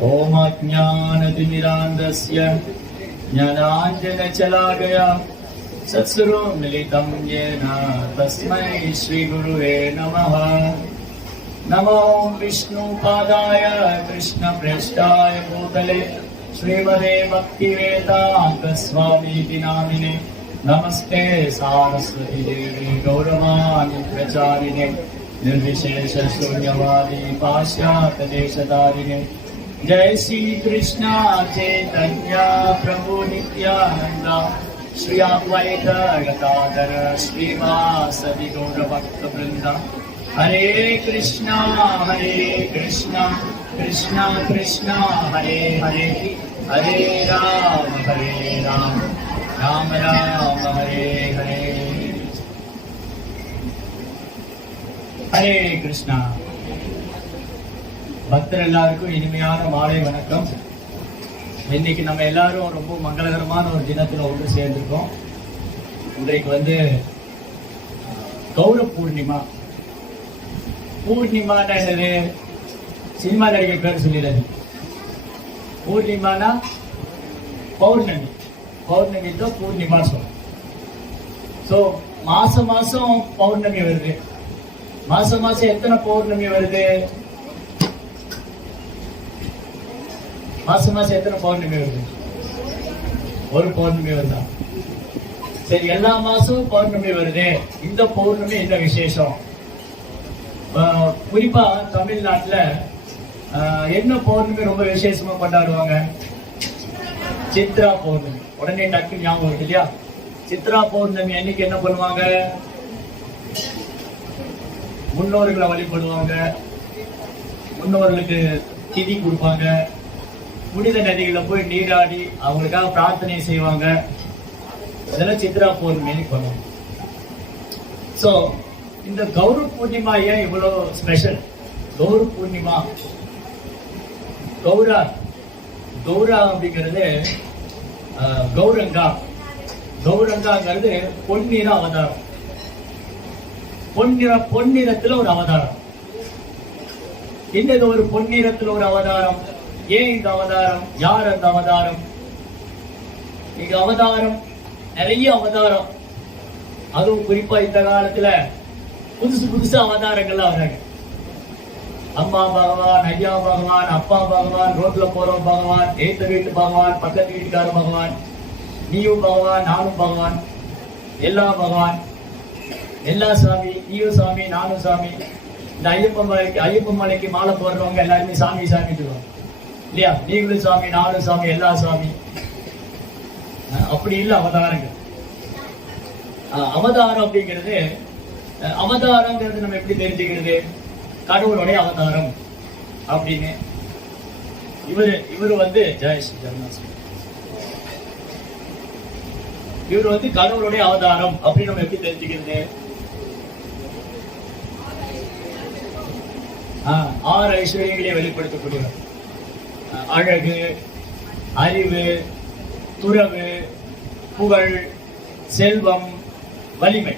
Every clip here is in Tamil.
ओम अज्ञानतिमिरान्धस्य ज्ञानाञ्जनशलाकया सत्स्वरूपमिलितं येन तस्मै श्रीगुरुवे नमः। नमो विष्णुपादाय कृष्णप्रेष्ठाय भूतले श्रीमते भक्तिवेदान्तस्वामीति नामिने नमस्ते सारस्वती देवी गौरवाणी प्रचारिणे निर्विशेष शून्यवादी पाश्चात्य देशधारिणे। जय श्री कृष्ण चैतन्य प्रभु नित्यानंद श्री अद्वैत गदाधर श्रीवासदि गौर भक्त वृंद। हरे कृष्णा कृष्णा कृष्णा हरे हरे, हरे राम राम राम हरे हरे। हरे कृष्णा। பக்தர் எல்லாருக்கும் இனிமையான மாலை வணக்கம். இன்னைக்கு நம்ம எல்லாரும் ரொம்ப மங்களகரமான ஒரு தினத்துல ஒன்று சேர்ந்திருக்கோம். இன்றைக்கு கௌர பூர்ணிமா. பூர்ணிமானா என்னது? சினிமா நடிகர் பேர் சொல்லிடுறது. பூர்ணிமானா பௌர்ணமி. பௌர்ணமி தான் பூர்ணிமா சொல்லும். ஸோ மாசம் மாசம் பௌர்ணமி வருது. மாசம் மாசம் எத்தனை பௌர்ணமி வருது? மாசம் மாசம் எத்தனை பௌர்ணமி வருது? ஒரு பௌர்ணமி வருதா? சரி, எல்லா மாசமும் பௌர்ணமி வருது. இந்த பௌர்ணமி என்ன விசேஷம்? குறிப்பா தமிழ்நாட்டுல என்ன பௌர்ணமி ரொம்ப விசேஷமா கொண்டாடுவாங்க? சித்ரா பௌர்ணமி. உடனே டக்கு ஞாபகம் வருது இல்லையா? சித்ரா பௌர்ணமி அன்னைக்கு என்ன பண்ணுவாங்க? முன்னோர்களை வழிபடுவாங்க, முன்னோர்களுக்கு திதி கொடுப்பாங்க, புனித நதிகளை போய் நீராடி அவங்களுக்காக பிரார்த்தனை செய்வாங்க. இதெல்லாம் சித்ரா பௌர்ணமி பண்ணுவாங்க. ஸோ இந்த கௌர பூர்ணிமா ஏன் இவ்வளோ ஸ்பெஷல்? கௌர பூர்ணிமா, கௌரா அப்படிங்கிறது கௌரங்கா. கௌரங்காங்கிறது பொன்னிற அவதாரம். பொன்னிறத்துல ஒரு அவதாரம். இந்த ஒரு பொன்னிறத்துல ஒரு அவதாரம். ஏன் இந்த அவதாரம்? யார் அந்த அவதாரம்? இங்க அவதாரம் நிறைய அவதாரம். அதுவும் குறிப்பா இந்த காலத்துல புதுசு அவதாரங்கள்லாம் வராங்க. அம்மா பகவான், ஐயா பகவான், அப்பா பகவான், ரோட்ல போறோம் பகவான், ஏத்த வீட்டு பகவான், பக்கத்து வீட்டுக்கார பகவான், நீயும் பகவான், நானும் பகவான், எல்லா பகவான், எல்லா சாமி, நீயும் சாமி, நானும் சாமி. இந்த ஐயப்ப மலைக்கு மாலை போடுறவங்க எல்லாருமே சாமி சாமி சொல்லுவாங்க இல்லையா? நீங்களும் சாமி, நானும் சாமி, எல்லா சாமி. அப்படி இல்லை அவதாரங்கள். அவதாரம் அப்படிங்கிறது, அவதாரங்கிறது நம்ம எப்படி தெரிஞ்சுக்கிறது? கடவுளுடைய அவதாரம் அப்படின்னு. இவரு ஜெய் ஸ்ரீ ஜெகநாத். இவர் கடவுளுடைய அவதாரம் அப்படின்னு நம்ம எப்படி தெரிஞ்சுக்கிறது? 6 ஐஸ்வர்யங்களே வெளிப்படுத்தக்கூடியவர். அழகு, அறிவு, துறவு, புகழ், செல்வம், வலிமை.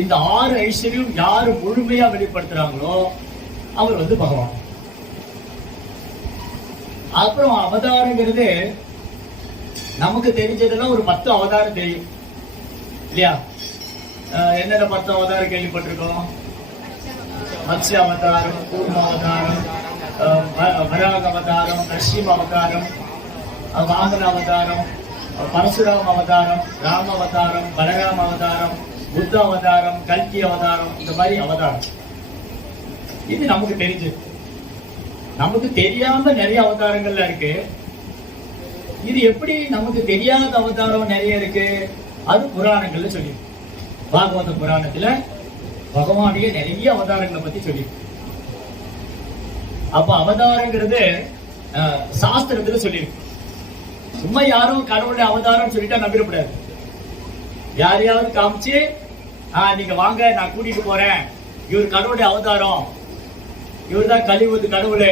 இந்த 6 ஐஸ்வர்யம் யாரு முழுமையா வெளிப்படுத்துறாங்களோ அவர் பகவான். அப்புறம் அவதாரங்கிறது நமக்கு தெரிஞ்சதெல்லாம் ஒரு 10 அவதாரம் தெரியும் இல்லையா? என்னென்ன 10 அவதாரம் கேள்விப்பட்டிருக்கோம்? மத்ஸ்ய அவதாரம், கூர்ம அவதாரம், வராக அவதாரம், நரசிம்ம அவதாரம், வாமன அவதாரம், பரசுராம அவதாரம், ராம அவதாரம், பலராம அவதாரம், புத்த அவதாரம், கல்கி அவதாரம். இந்த மாதிரி அவதாரம் இது நமக்கு தெரிஞ்சு. நமக்கு தெரியாம நிறைய அவதாரங்கள்ல இருக்கு. இது எப்படி நமக்கு தெரியாத அவதாரம் நிறைய இருக்கு? அது புராணங்கள்ல சொல்லி, பாகவத புராணத்துல பகவானுடைய நிறைய அவதாரங்களை பத்தி சொல்லி. அப்ப அவதாரங்கிறது சாஸ்திரத்துல சொல்லியிருக்கு. சும்மா யாரும் கடவுளுடைய அவதாரம் சொல்லிட்டா நம்பிடக்கூடாது. யாரையாவது காமிச்சு நீங்க வாங்க, நான் கூட்டிட்டு போறேன், இவர் கடவுளுடைய அவதாரம், இவர் தான் கலியுக கடவுளு,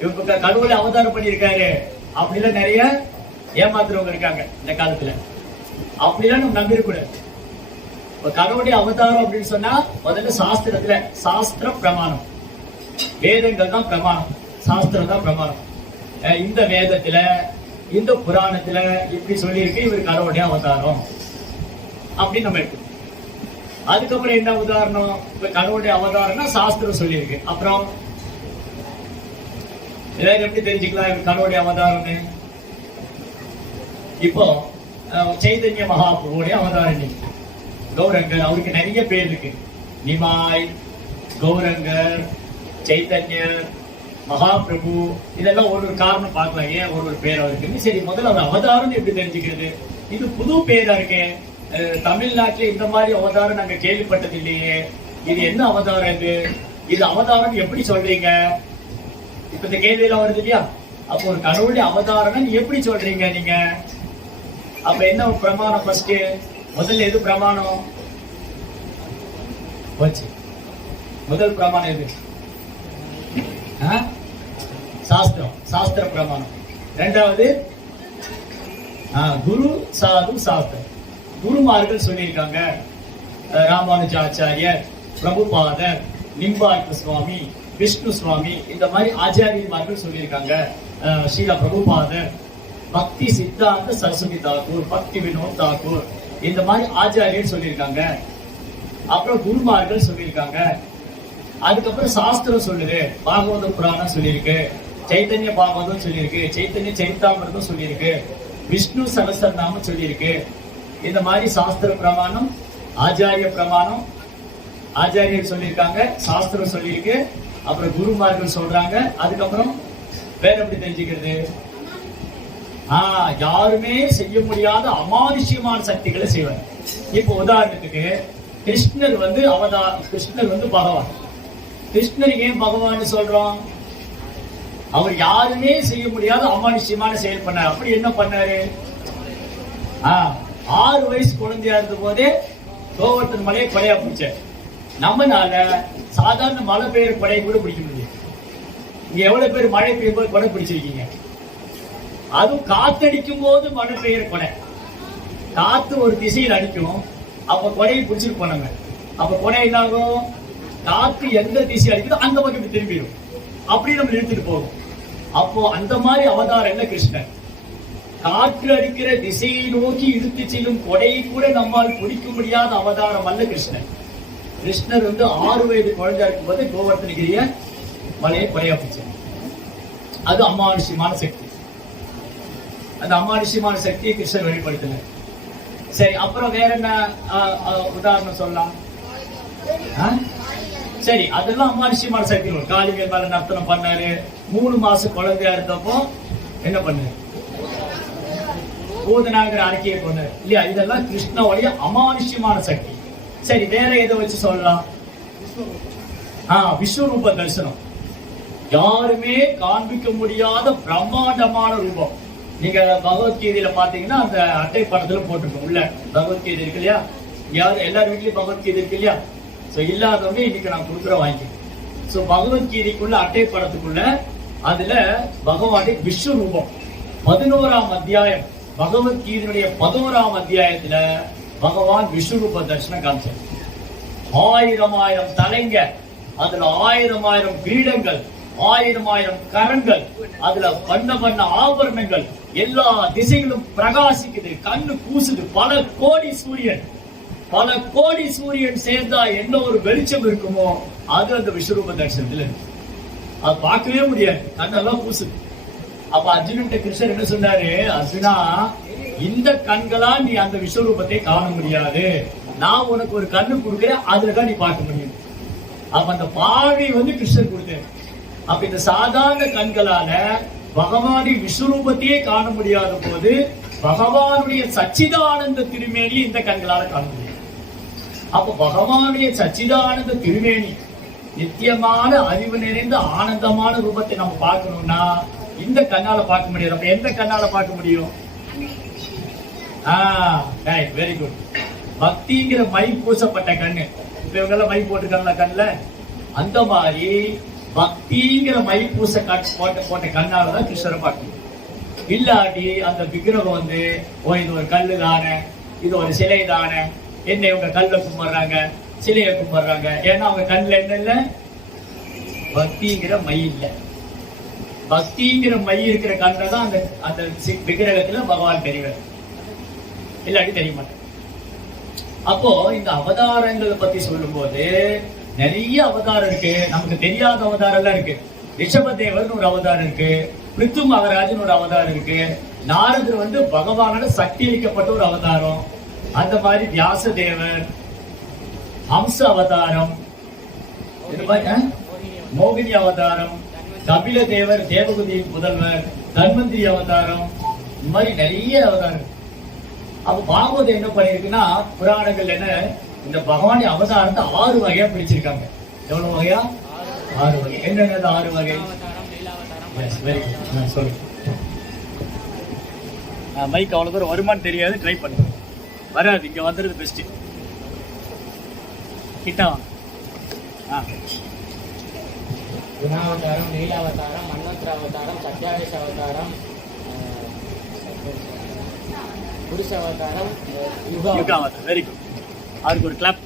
இவர் கடவுளை அவதாரம் பண்ணியிருக்காரு அப்படிலாம் நிறைய ஏமாத்துறவங்க இருக்காங்க இந்த காலத்துல. அப்படிலாம் நம்ம நம்பிடக்கூடாது. கடவுளுடைய அவதாரம் அப்படின்னு சொன்னா முதல்ல சாஸ்திரத்துல, சாஸ்திர பிரமாணம், வேதங்கள் தான் பிரமாணம். சாஸ்திரம் தான் பிரமாணம். இந்த வேதத்துல இந்த புராணத்துல இப்படி சொல்லியிருக்கு, இவர் கடவுளுடைய அவதாரம் அப்படின்னு நம்ம எடுக்கணும். அதுக்கப்புறம் என்ன உதாரணம்? இப்ப கடவுளுடைய அவதாரம்னா சாஸ்திரம் சொல்லியிருக்கு. அப்புறம் எல்லாரும் எப்படி தெரிஞ்சுக்கலாம் இவர் கடவுளுடைய அவதாரம்னு? இப்போ சைதன்ய மகாபிரபுடைய அவதாரம் இன்னைக்கு கௌரங்கர். அவருக்கு நிறைய பேர் இருக்கு. நிமாய், கௌரங்கர், சைத்தன்யர், மகாபிரபு, இதெல்லாம் ஒரு காரணம் பார்க்கலாம் ஏன் ஒரு பேர் அவருக்கு. சரி, முதல்ல அவர் அவதாரம் எப்படி தெரிஞ்சுக்கிறது? இது புது பேரா இருக்கே, தமிழ்நாட்டில் இந்த மாதிரி அவதாரம் நாங்க கேள்விப்பட்டது இல்லையே, இது என்ன அவதாரம்? இது அவதாரம் எப்படி சொல்றீங்க? இப்ப இந்த கேள்வி எல்லாம் வருது இல்லையா? அப்போ ஒரு கடவுளுடைய அவதாரம் எப்படி சொல்றீங்க நீங்க? அப்ப என்ன பிரமாணம்? ஃபர்ஸ்ட் முதல்ல எது பிரமாணம் வச்சு? முதல் பிரமாணம் எது? சாஸ்திரம், சாஸ்திர பிரமாணம். இரண்டாவது குரு சாது சாஸ்திரம். குருமார்கள் சொல்லியிருக்காங்க. ராமானுஜாச்சாரியர், பிரபுபாதர், நிம்பார்க்க சுவாமி, விஷ்ணு சுவாமி, இந்த மாதிரி ஆச்சாரியமார்கள் சொல்லியிருக்காங்க. ஸ்ரீல பிரபுபாதர், பக்தி சித்தாந்த சரஸ்வதி தாக்கூர், பக்தி வினோத் தாக்கூர், இந்த மாதிரி ஆச்சாரியர் சொல்லியிருக்காங்க. அப்புறம் குருமார்கள் சொல்லியிருக்காங்க. அதுக்கப்புறம் சாஸ்திரம் சொல்லுது. பாகவத புராணம் சொல்லியிருக்கு, சைத்தன்ய பாகவதம் சொல்லியிருக்கு, சைத்தன்ய சரித்தாமிரதம் சொல்லியிருக்கு, விஷ்ணு சகஸ்ரநாமம் சொல்லியிருக்கு. இந்த மாதிரி சாஸ்திர பிரமாணம், ஆச்சாரிய பிரமாணம், ஆச்சாரியர் சொல்லியிருக்காங்க, சாஸ்திரம் சொல்லியிருக்கு, அப்புறம் குருமார்கள் சொல்றாங்க. அதுக்கப்புறம் வேற எப்படி தெரிஞ்சுக்கிறது? யாருமே செய்ய முடியாத அமானுஷ்யமான சக்திகளை செய்வார். இப்போ உதாரணத்துக்கு கிருஷ்ணர் வந்து கிருஷ்ணர் வந்து பகவான். கிருஷ்ணர் ஏன் பகவான் சொல்றோம்? அவர் யாருமே செய்ய முடியாத அமானுஷ்யமான செயல் பண்ணார். அப்படி என்ன பண்ணாரு? 6 வயசு குழந்தையா இருந்த போதே கோவர்த்தன் மலையை கொடையா பிடிச்சார். நம்மனால சாதாரண மழை பெய்யுற கொடையை கூட பிடிக்க முடியும். இங்க எவ்வளவு பேர் மழை பெய்யும் போது கொடை பிடிச்சிருக்கீங்க? அதுவும் காத்தடிக்கும் போது மழை பெய்யுற கொடை. காத்து ஒரு திசையில் அடிக்கும், அப்ப கொடையை பிடிச்சிட்டு போனாங்க. அப்ப கொடை என்னாகும்? காத்து எந்த திசை அடிக்குதோ அந்த பக்கம் திரும்பிடும். அப்படி நம்ம நிறுத்திட்டு போகும். அப்போ அந்த மாதிரி அவதாரம் என்ன கிருஷ்ணன்? காற்று அடிக்கிற திசையை நோக்கி இழுத்து செல்லும் கொடையை கூட நம்மால் பிடிக்க முடியாத அவதாரம் அல்ல கிருஷ்ணன். கிருஷ்ணர் வந்து 6 வயது குழந்தையா இருக்கும் போது கோவர்த்தனகிரிய மலையை கொடையா பிடிச்சார். அது அமானுஷ்யமான சக்தி. அந்த அமானுஷ்யமான சக்தியை கிருஷ்ணர் வெளிப்படுத்தினார். சரி, அப்புறம் வேற என்ன உதாரணம் சொல்லலாம்? சரி, அதெல்லாம் அமானுஷ்யமான சக்தி. காளிகள் மேல நர்த்தனம் பண்ணாரு. 3 மாசம் குழந்தையா இருந்தப்போ என்ன பண்ணாரு? பூதனாங்கிற அறிக்கையை கொண்டாரு இல்லையா? இதெல்லாம் கிருஷ்ணனுடைய அமானுஷ்யமான சக்தி. சரி, வேற எதை வச்சு சொல்லலாம்? விஸ்வரூப தரிசனம். யாருமே காண்பிக்க முடியாத பிரம்மாண்டமான ரூபம். நீங்க பகவத்கீதையில பாத்தீங்கன்னா அந்த அட்டை படத்துல போட்டிருக்கோம். உள்ள பகவத்கீதை இருக்கு இல்லையா? எல்லார் வீட்லயும் பகவத்கீதை இருக்கு இல்லையா? இல்லாதவங்க இன்னைக்கு நான் கொடுக்குற வாங்கி. பகவத்கீதைக்குள்ள அட்டை படத்துக்குள்ள அதுல பகவானுடைய விஸ்வரூபம் 11ஆம் அத்தியாயம், பகவத்கீதையுடைய 11ஆம் அத்தியாயத்துல பகவான் விஸ்வரூப தரிசனம் காமிச்சார். 1000 தலைங்க, அதுல 1000 பீடங்கள், 1000 கரங்கள், அதுல வண்ண ஆபரணங்கள், எல்லா திசைகளும் பிரகாசிக்குது, கண்ணு கூசுது. பல கோடி சூரியன் சேர்ந்தா என்ன ஒரு வெளிச்சம் இருக்குமோ அது அந்த விஸ்வரூப தரிசனத்துல இருக்கு. அது பார்க்கவே முடியாது, கண்ணெல்லாம் கூசுது. அப்ப அர்ஜுனன் கிருஷ்ணர் என்ன சொன்னாரு? அர்ஜுனா, இந்த கண்களா நீ அந்த விஸ்வரூபத்தை காண முடியாது, நான் உனக்கு ஒரு கண்ணு கொடுக்கிறேன், அதுலதான் நீ பார்க்க முடியும். அப்ப அந்த பார்வை வந்து கிருஷ்ணர் கொடுத்தாரு. அப்ப இந்த சாதாரண கண்களால பகவானுடைய விஸ்வரூபத்தையே காண முடியாத போது பகவானுடைய சச்சிதானந்த திருமேனி இந்த கண்களால காண முடியும். அப்ப பகவானுடைய சச்சிதானந்த திருமேனி, நித்தியமான அறிவு நிறைந்த ஆனந்தமான ரூபத்தை நம்ம பார்க்கணும்னா இந்த கண்ணால பார்க்க முடியாது. அப்ப எந்த கண்ணால பார்க்க முடியும்? Very good. பக்திங்கிற மை பூசப்பட்ட கண்ணு. இப்ப இவங்க எல்லாம் மை போட்டுருக்காங்களா கண்ணுல? அந்த மாதிரி பக்திங்கிற மை பூச போட்ட கண்ணாலதான் கிருஷ்ணரை பார்க்கணும். இல்லாட்டி அந்த விக்கிரகம் வந்து இது ஒரு கல்லு தானே, இது ஒரு சிலை தானே, என்ன இவங்க கல்ல கும்பிடுறாங்க, சிலையை கும்பிடுறாங்க. ஏன்னா அவங்க கண்ணுல என்ன இல்ல? பக்திங்கிற மை இல்ல. பக்திங்கிற மை இருக்கிற கண்ணை தான் அந்த அந்த விக்கிரகத்துல பகவான் தெரிவார், இல்லாட்டி தெரிய மாட்டேன். அப்போ இந்த அவதாரங்களை பத்தி சொல்லும் போது நிறைய அவதாரம் இருக்கு. நமக்கு தெரியாத அவதாரம் எல்லாம் இருக்கு. ரிஷபதேவர்னு ஒரு அவதாரம் இருக்கு, பிருத்து மகாராஜன் ஒரு அவதாரம் இருக்கு, நாரதர் வந்து பகவானோட சக்தி அளிக்கப்பட்ட ஒரு அவதாரம். அந்த மாதிரி வியாசதேவர், ஹம்ச அவதாரம், மோகினி அவதாரம், கபில தேவர் தேவகுதியின் புதல்வர், தன்வந்திரி அவதாரம், இந்த மாதிரி நிறைய அவதாரம். அப்ப பாகவதம் என்ன பண்ணிருக்குன்னா புராணங்கள் என்ன இந்த பகவானி அவதாரத்தை 6 வகையா பிரிச்சிருக்காங்க. எவ்வளவு வகையா? 6 வகை. என்னென்ன 6 வகை? சொல்லு. மைக் அவ்வளவு தூரம் வருமானு தெரியாது, ட்ரை பண்ணுங்க. வராது, இங்க வந்துருது பெஸ்ட். கிட்டா குணாவதாரம், லீலாவதாரம், மன்வந்திர அவதாரம், சத்யாவேஷ அவதாரம், புருஷ அவதாரம், யுகாவதாரம். Very good. அவருக்கு ஒரு கிளாப்.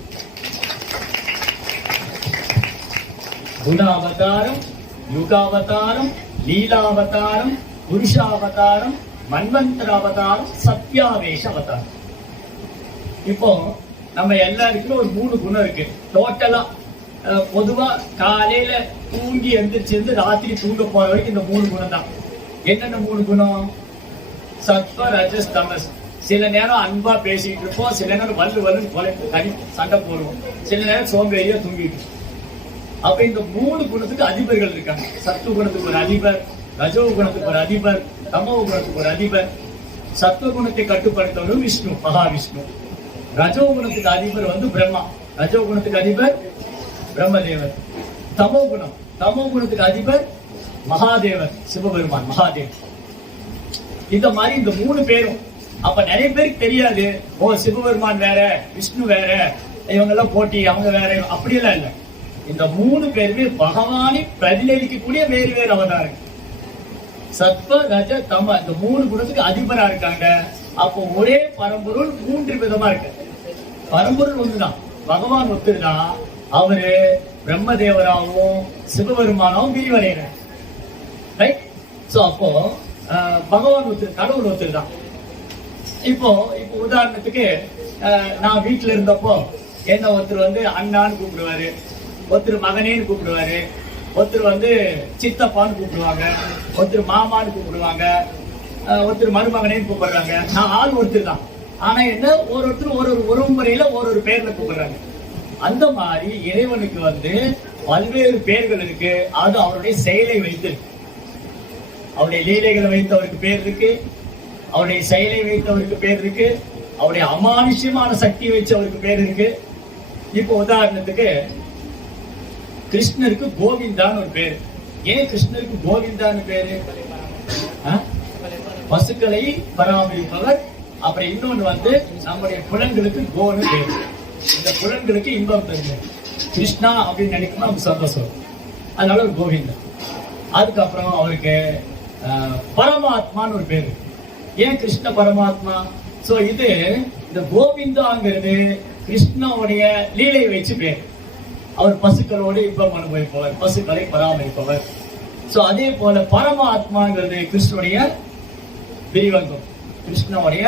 குணாவதாரம், யுகாவதாரம், லீலாவதாரம், புருஷாவதாரம், மன்வந்திர அவதாரம், சத்யாவேஷ அவதாரம். இப்போ நம்ம எல்லாருக்கும் ஒரு 3 குணம் இருக்கு. டோட்டலா பொதுவா காலையில தூங்கி எந்திரிச்சிருந்து ராத்திரி தூங்க போற வரைக்கும் இந்த 3 குணம் தான். என்னென்ன 3 குணம்? சத்வ, ரஜஸ், தமஸ். சில நேரம் அன்பா பேசிட்டு இருப்போம், சில நேரம் வல்லு சண்டை போடுவோம், சில நேரம் சோம்பேறியா தூங்கிட்டு. அப்ப இந்த 3 குணத்துக்கு அதிபர்கள் இருக்காங்க. சத்துவ குணத்துக்கு ஒரு அதிபர், ரஜோ குணத்துக்கு ஒரு அதிபர், தமோ குணத்துக்கு ஒரு அதிபர். சத்துவ குணத்தை கட்டுப்படுத்தவரும் விஷ்ணு, மகாவிஷ்ணு. ரஜோ குணத்துக்கு அதிபர் வந்து பிரம்மா, ரஜோ குணத்துக்கு அதிபர் பிரம்மதேவர். தமோ குணத்துக்கு அதிபர் மகாதேவர், சிவபெருமான், மகாதேவர். இந்த மாதிரி இந்த 3 பேரும். அப்ப நிறைய பேருக்கு தெரியாது, ஓ சிவபெருமான் வேற, விஷ்ணு வேற, இவங்க எல்லாம் போட்டி, அவங்க வேற, அப்படியெல்லாம் இல்லை. இந்த 3 பேருமே பகவானை பிரதிநிதிக்கக்கூடிய வேறு வேறு அவதாரங்கள். சத்வ, ரஜ, தம, இந்த 3 குணத்துக்கு அதிபரா இருக்காங்க. அப்போ ஒரே பரம்பொருள் 3 விதமா இருக்கு. பரம்பொருள் ஒண்ணுதான், பகவான் ஒத்துதான். அவரு பிரம்மதேவராகவும் சிவபெருமானாவும் விரிவடைகிறார். ரைட்? சோ அப்போ பகவான் ஒத்துரு, கடவுள் ஒத்துருதான். இப்போ உதாரணத்துக்கு நான் வீட்டுல இருந்தப்போ என்ன ஒருத்தர் வந்து அண்ணான்னு கூப்பிடுவாரு, ஒருத்தர் மகனேன்னு கூப்பிடுவாரு, ஒருத்தர் வந்து சித்தப்பான்னு கூப்பிடுவாங்க, ஒருத்தர் மாமான்னு கூப்பிடுவாங்க, ஒருத்தர் மருமகனேன்னு கூப்பிடுறாங்க. நான் ஆள் ஒருத்தர் தான், ஆனா என்ன ஒருத்தர் ஒரு உறவு முறையில ஒரு பேர்ல கூப்பிடுறாங்க. அந்த மாதிரி இறைவனுக்கு வந்து பல்வேறு பேர்கள் இருக்கு. அது அவருடைய செயலை வைத்து, அவருடைய லீலைகளை வைத்து அவருக்கு பேர் இருக்கு, அவருடைய செயலை வைத்து அவருக்கு பேர் இருக்கு, அவருடைய அமானுஷ்யமான சக்தியை வச்சு அவருக்கு பேர் இருக்கு. இப்போ உதாரணத்துக்கு கிருஷ்ணருக்கு கோவிந்தான்னு ஒரு பேரு. ஏன் கிருஷ்ணருக்கு கோவிந்தான்னு பேரு? பசுக்களை பராமரிப்பவர். அப்புறம் இன்னொன்னு வந்து நம்முடைய புலன்களுக்கு கோன்னு பேரு. இந்த புலன்களுக்கு இன்பம் தருது. கிருஷ்ணா அப்படின்னு நினைக்கணும், நமக்கு சந்தோஷம். அதனால ஒரு கோவிந்தா. அதுக்கப்புறம் அவருக்கு பரமாத்மான்னு ஒரு பேரு. ஏன் கிருஷ்ண பரமாத்மா? சோ இது இந்த கோவிந்தாங்கிறது கிருஷ்ணனுடைய லீலை வச்சு பேர். அவர் பசுக்களோடு இன்பம் அனுபவிப்பவர், பசுக்களை பராமரிப்பவர். சோ அதே போல பரமாத்மாங்கிறது கிருஷ்ணனுடைய விரிவங்கம், கிருஷ்ணனுடைய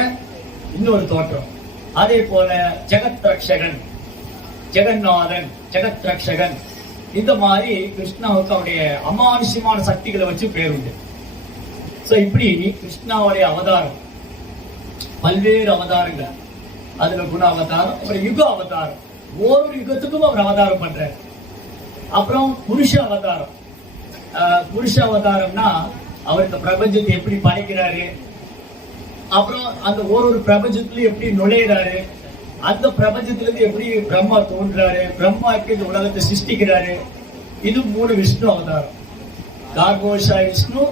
இன்னொரு தோற்றம். அதே போல ஜெகத் ரக்ஷகன், ஜெகநாதன், ஜெகத் ரக்ஷகன். இந்த மாதிரி கிருஷ்ணாவுக்கு அவருடைய அமானுஷ்யமான சக்திகளை வச்சு பேர் உண்டு. சோ இப்படி கிருஷ்ணாவுடைய அவதாரம் பல்வேறு அவதாரங்கள். அதுல குண அவதாரம், அப்புறம் யுக அவதாரம். ஒவ்வொரு யுகத்துக்கும் அவர் அவதாரம் பண்றாரு. அப்புறம் புருஷ அவதாரம். புருஷ அவதாரம்னா அவர் இந்த பிரபஞ்சத்தை எப்படி படைக்கிறாரு, அப்புறம் அந்த ஒரு பிரபஞ்சத்துல எப்படி நுழையிறாரு, அந்த பிரபஞ்சத்துல இருந்து எப்படி பிரம்மா தோன்றாரு, பிரம்மா எப்படி இந்த உலகத்தை சிருஷ்டிக்கிறாரு. இது 3 விஷ்ணு அவதாரம். கார்கோஷாய் விஷ்ணு,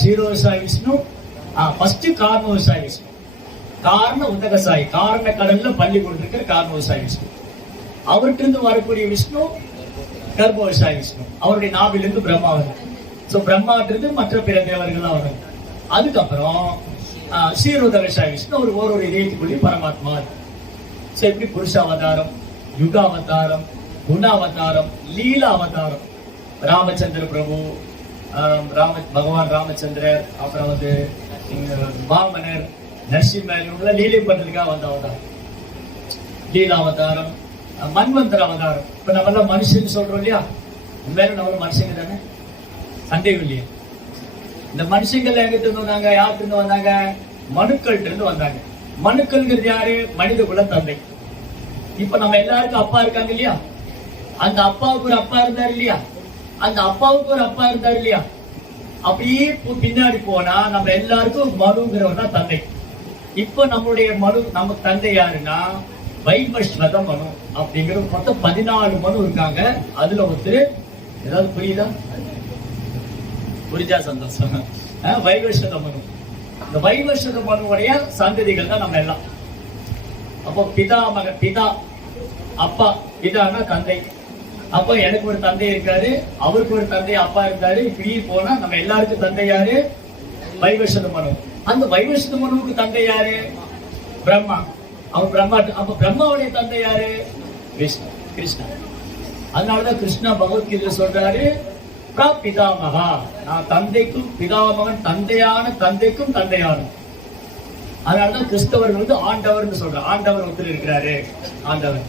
சீரோசாய் விஷ்ணு. ஃபர்ஸ்ட் கார்னோசாய் விஷ்ணு, காரண உதகசாய், காரண கடல்ல பள்ளி கொண்டிருக்கிற கார்னோசாய் விஷ்ணு. அவர்கிட்ட இருந்து வரக்கூடிய விஷ்ணு கர்ப்போசாய் விஷ்ணு. அவருடைய நாவிலிருந்து பிரம்மா வரும். சோ பிரம்மாட்ட இருந்து மற்ற பிற தேவர்கள் வரும். அதுக்கப்புறம் ஸ்ரீருதகசாய் விஷ்ணு ஒரு இதயத்துக்குள்ளே பரமாத்மா. சோ இப்படி புருஷ அவதாரம், யுக அவதாரம், குண அவதாரம், லீலா அவதாரம். ராமச்சந்திர பிரபு, பகவான் ராமச்சந்திரர், அப்புறம் வந்து வாமனர், நரசிம்மர், இவங்க லீலை பண்றதுக்காக வந்த அவதாரம். லீலா அவதாரம், மன்வந்தர அவதாரம். இப்ப நம்ம எல்லாம் மனுஷன் சொல்றோம் இல்லையா, உண்மையில நம்மளும் மனுஷங்க தானே, சந்தேகம் இல்லையா? இந்த மனுஷங்கள் எங்கிட்ட இருந்து வந்தாங்க, யார்கிட்ட இருந்து வந்தாங்க? மனுக்கள்கிட்ட இருந்து வந்தாங்க. மனுக்கள்ங்கிறது யாரு? மனித குல தந்தை. இப்ப நம்ம எல்லாருக்கும் அப்பா இருக்காங்க இல்லையா, அந்த அப்பாவுக்கு ஒரு அப்பா இருந்தார் இல்லையா, அந்த அப்பாவுக்கு ஒரு அப்பா இருந்தார் இல்லையா, அப்படியே பின்னாடி போனா நம்ம எல்லாருக்கும் மனுங்கிறவர் தான் தந்தை. இப்ப நம்மளுடைய மனு, நம்ம தந்தை யாருன்னா வைவஸ்வத மனு அப்படிங்கிற மொத்தம் 14 மனு இருக்காங்க. அதுல ஒருத்தர், ஏதாவது புரியுதா? புரிஞ்சா சந்தோஷம். வைவஸ்வத மனு, இந்த வைவஸ்வத மனுவுடைய சந்ததிகள் தான் நம்ம எல்லாம். அப்போ பிதா மக, பிதா அப்பா, பிதான்னா தந்தை. அப்போ எனக்கு ஒரு தந்தை இருக்காரு, அவருக்கு ஒரு தந்தை அப்பா இருந்தாரு. இப்படி போனா நம்ம எல்லாருக்கும் தந்தை யாரு? வைவஸ்வத மனு. அந்த வைவஸ்வத மனுவுக்கு தந்தை யாரு? பிரம்மா. அவர் பிரம்மா. அப்ப பிரம்மாவுடைய தந்தை யாரு? விஷ்ணு, கிருஷ்ணா. அதனாலதான் கிருஷ்ணா பகவத்கீதையில சொல்றாரு, பிதாமகா, நான் தந்தைக்கும் பிதாமகன், தந்தையான தந்தைக்கும் தந்தையான. அதனாலதான் கிறிஸ்தவர்கள் வந்து ஆண்டவர் சொல்றாங்க. ஆண்டவர் ஒருத்தர் இருக்கிறாரு, ஆண்டவர்,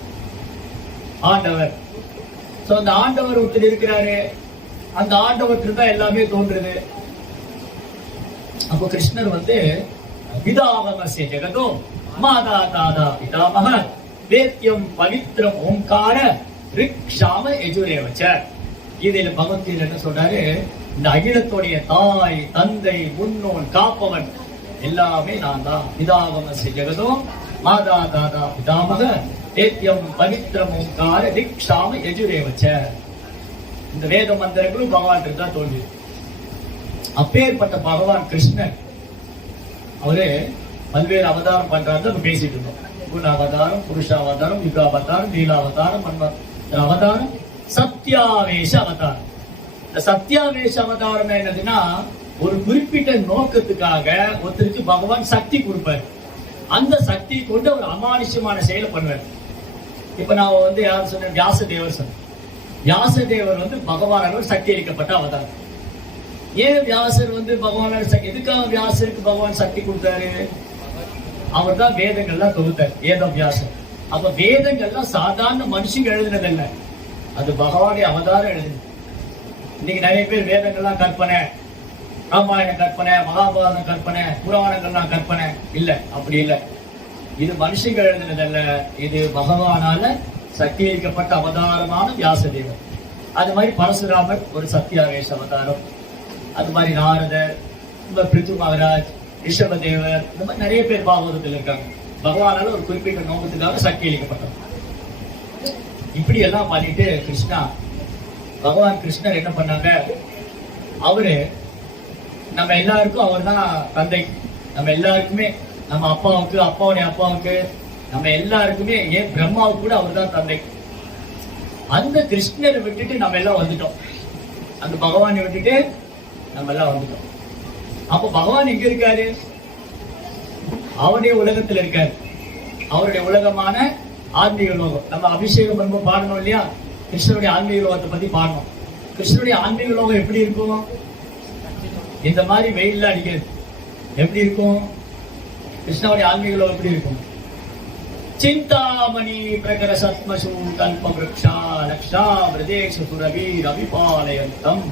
ஆண்டவர். அந்த ஆண்டவர் ஒருத்தர் இருக்கிறாரு, அந்த ஆண்டவருக்கு தான் எல்லாமே தோன்றுது. அப்போ கிருஷ்ணர் வந்து பிதாமகஸ்ய ஜெகதோ மாதா தாதா பிதாமக வேத்யம் பவித்ரம் ஓம்கார ரிக்ஷாம யஜுரேவச்ச. கீதையில பகவத்கீதையில என்ன சொல்றாரு? இந்த அகிலத்துடைய தாய், தந்தை, முன்னோன், காப்பவன் எல்லாமே நான் தான். பிதாமகஸ்ய ஜெகதோ மாதா தாதா பிதாமக வேத்யம் பவித்ரம் ஓம்கார ரிக்ஷாம யஜுரேவச்ச. இந்த வேத மந்திரங்களும் பகவான் தான் தோல்வி. அப்பேற்பட்ட பகவான் கிருஷ்ணன் அவரு பல்வேறு அவதாரம் பண்றாரு. பேசிட்டு இருந்தோம். குண அவதாரம், புருஷ அவதாரம், யுக அவதாரம், லீலா அவதாரம், மன்வந்தர அவதாரம், சத்யாவேஷ அவதாரம். இந்த சத்யாவேஷ அவதாரம் என்னதுன்னா, ஒரு குறிப்பிட்ட நோக்கத்துக்காக ஒருத்தருக்கு பகவான் சக்தி கொடுப்பாரு. அந்த சக்தி கொண்டு ஒரு அமானுஷ்யமான செயலை பண்ணுவார். இப்ப நான் வந்து யார் சொன்ன? வியாசதேவர் சொன்ன. வியாசதேவர் வந்து பகவானால் சக்தி அளிக்கப்பட்ட அவதாரம். ஏன் வியாசர் வந்து பகவான் எதுக்காக வியாசருக்கு பகவான் சக்தி கொடுத்தாரு? அவர் தான் வேதங்கள்லாம் தொகுத்தார், வேத வியாசர். அப்ப வேதங்கள்லாம் சாதாரண மனுஷங்க எழுதுனதில்ல, அது பகவானுடைய அவதாரம் எழுதுனது. இன்னைக்கு நிறைய பேர் வேதங்கள்லாம் கற்பனை, ராமாயண கற்பனை, மகாபாரதம் கற்பனை, புராணங்கள்லாம் கற்பனை. இல்ல, அப்படி இல்ல. இது மனுஷங்க எழுதுனதல்ல, இது பகவானால சக்தி அளிக்கப்பட்ட அவதாரமான வியாசதேவர். அது மாதிரி பரசுராமர் ஒரு சத்யாவேஷ அவதாரம். அது மாதிரி நாரதர், பிருத்து மகாராஜ், ரிஷபதேவர், இந்த மாதிரி நிறைய பேர் பாகவதத்தில் இருக்காங்க. பகவானால ஒரு குறிப்பிட்ட நோக்கத்துக்காக சக்தி அளிக்கப்பட்டது. இப்படி எல்லாம் பண்ணிட்டு கிருஷ்ணா, பகவான் கிருஷ்ணர் என்ன பண்ணாங்க? அவரு நம்ம எல்லாருக்கும் அவர் தான் தந்தை. நம்ம எல்லாருக்குமே, நம்ம அப்பாவுக்கு, அப்பாவுடைய அப்பாவுக்கு, நம்ம எல்லாருக்குமே, ஏன் பிரம்மாவுக்கு கூட அவர் தான் தந்தை. அந்த கிருஷ்ணரை விட்டுட்டு நம்ம எல்லாம் வந்துட்டோம். அந்த பகவானை விட்டுட்டு நம்ம எல்லாம் வந்துட்டோம். அப்ப பகவான் எங்க இருக்காரு? அவருடைய உலகத்தில் இருக்காரு. அவருடைய உலகமான ஆன்மீக லோகம். நம்ம அபிஷேகம் ரொம்ப பாடணும் இல்லையா, கிருஷ்ணனுடைய ஆன்மீக லோகத்தை பத்தி பாடணும். கிருஷ்ணனுடைய ஆன்மீக லோகம் எப்படி இருக்கும்? இந்த மாதிரி வெயில்ல அடிக்கிறது எப்படி இருக்கும்? கிருஷ்ணனுடைய ஆன்மீக லோகம் எப்படி இருக்கும்? சிந்தாமணி பிரகர சத்மசு கல்ப விருக்ஷா லக்ஷா பிரதேச சுரவீர் அபிபாலயந்தம்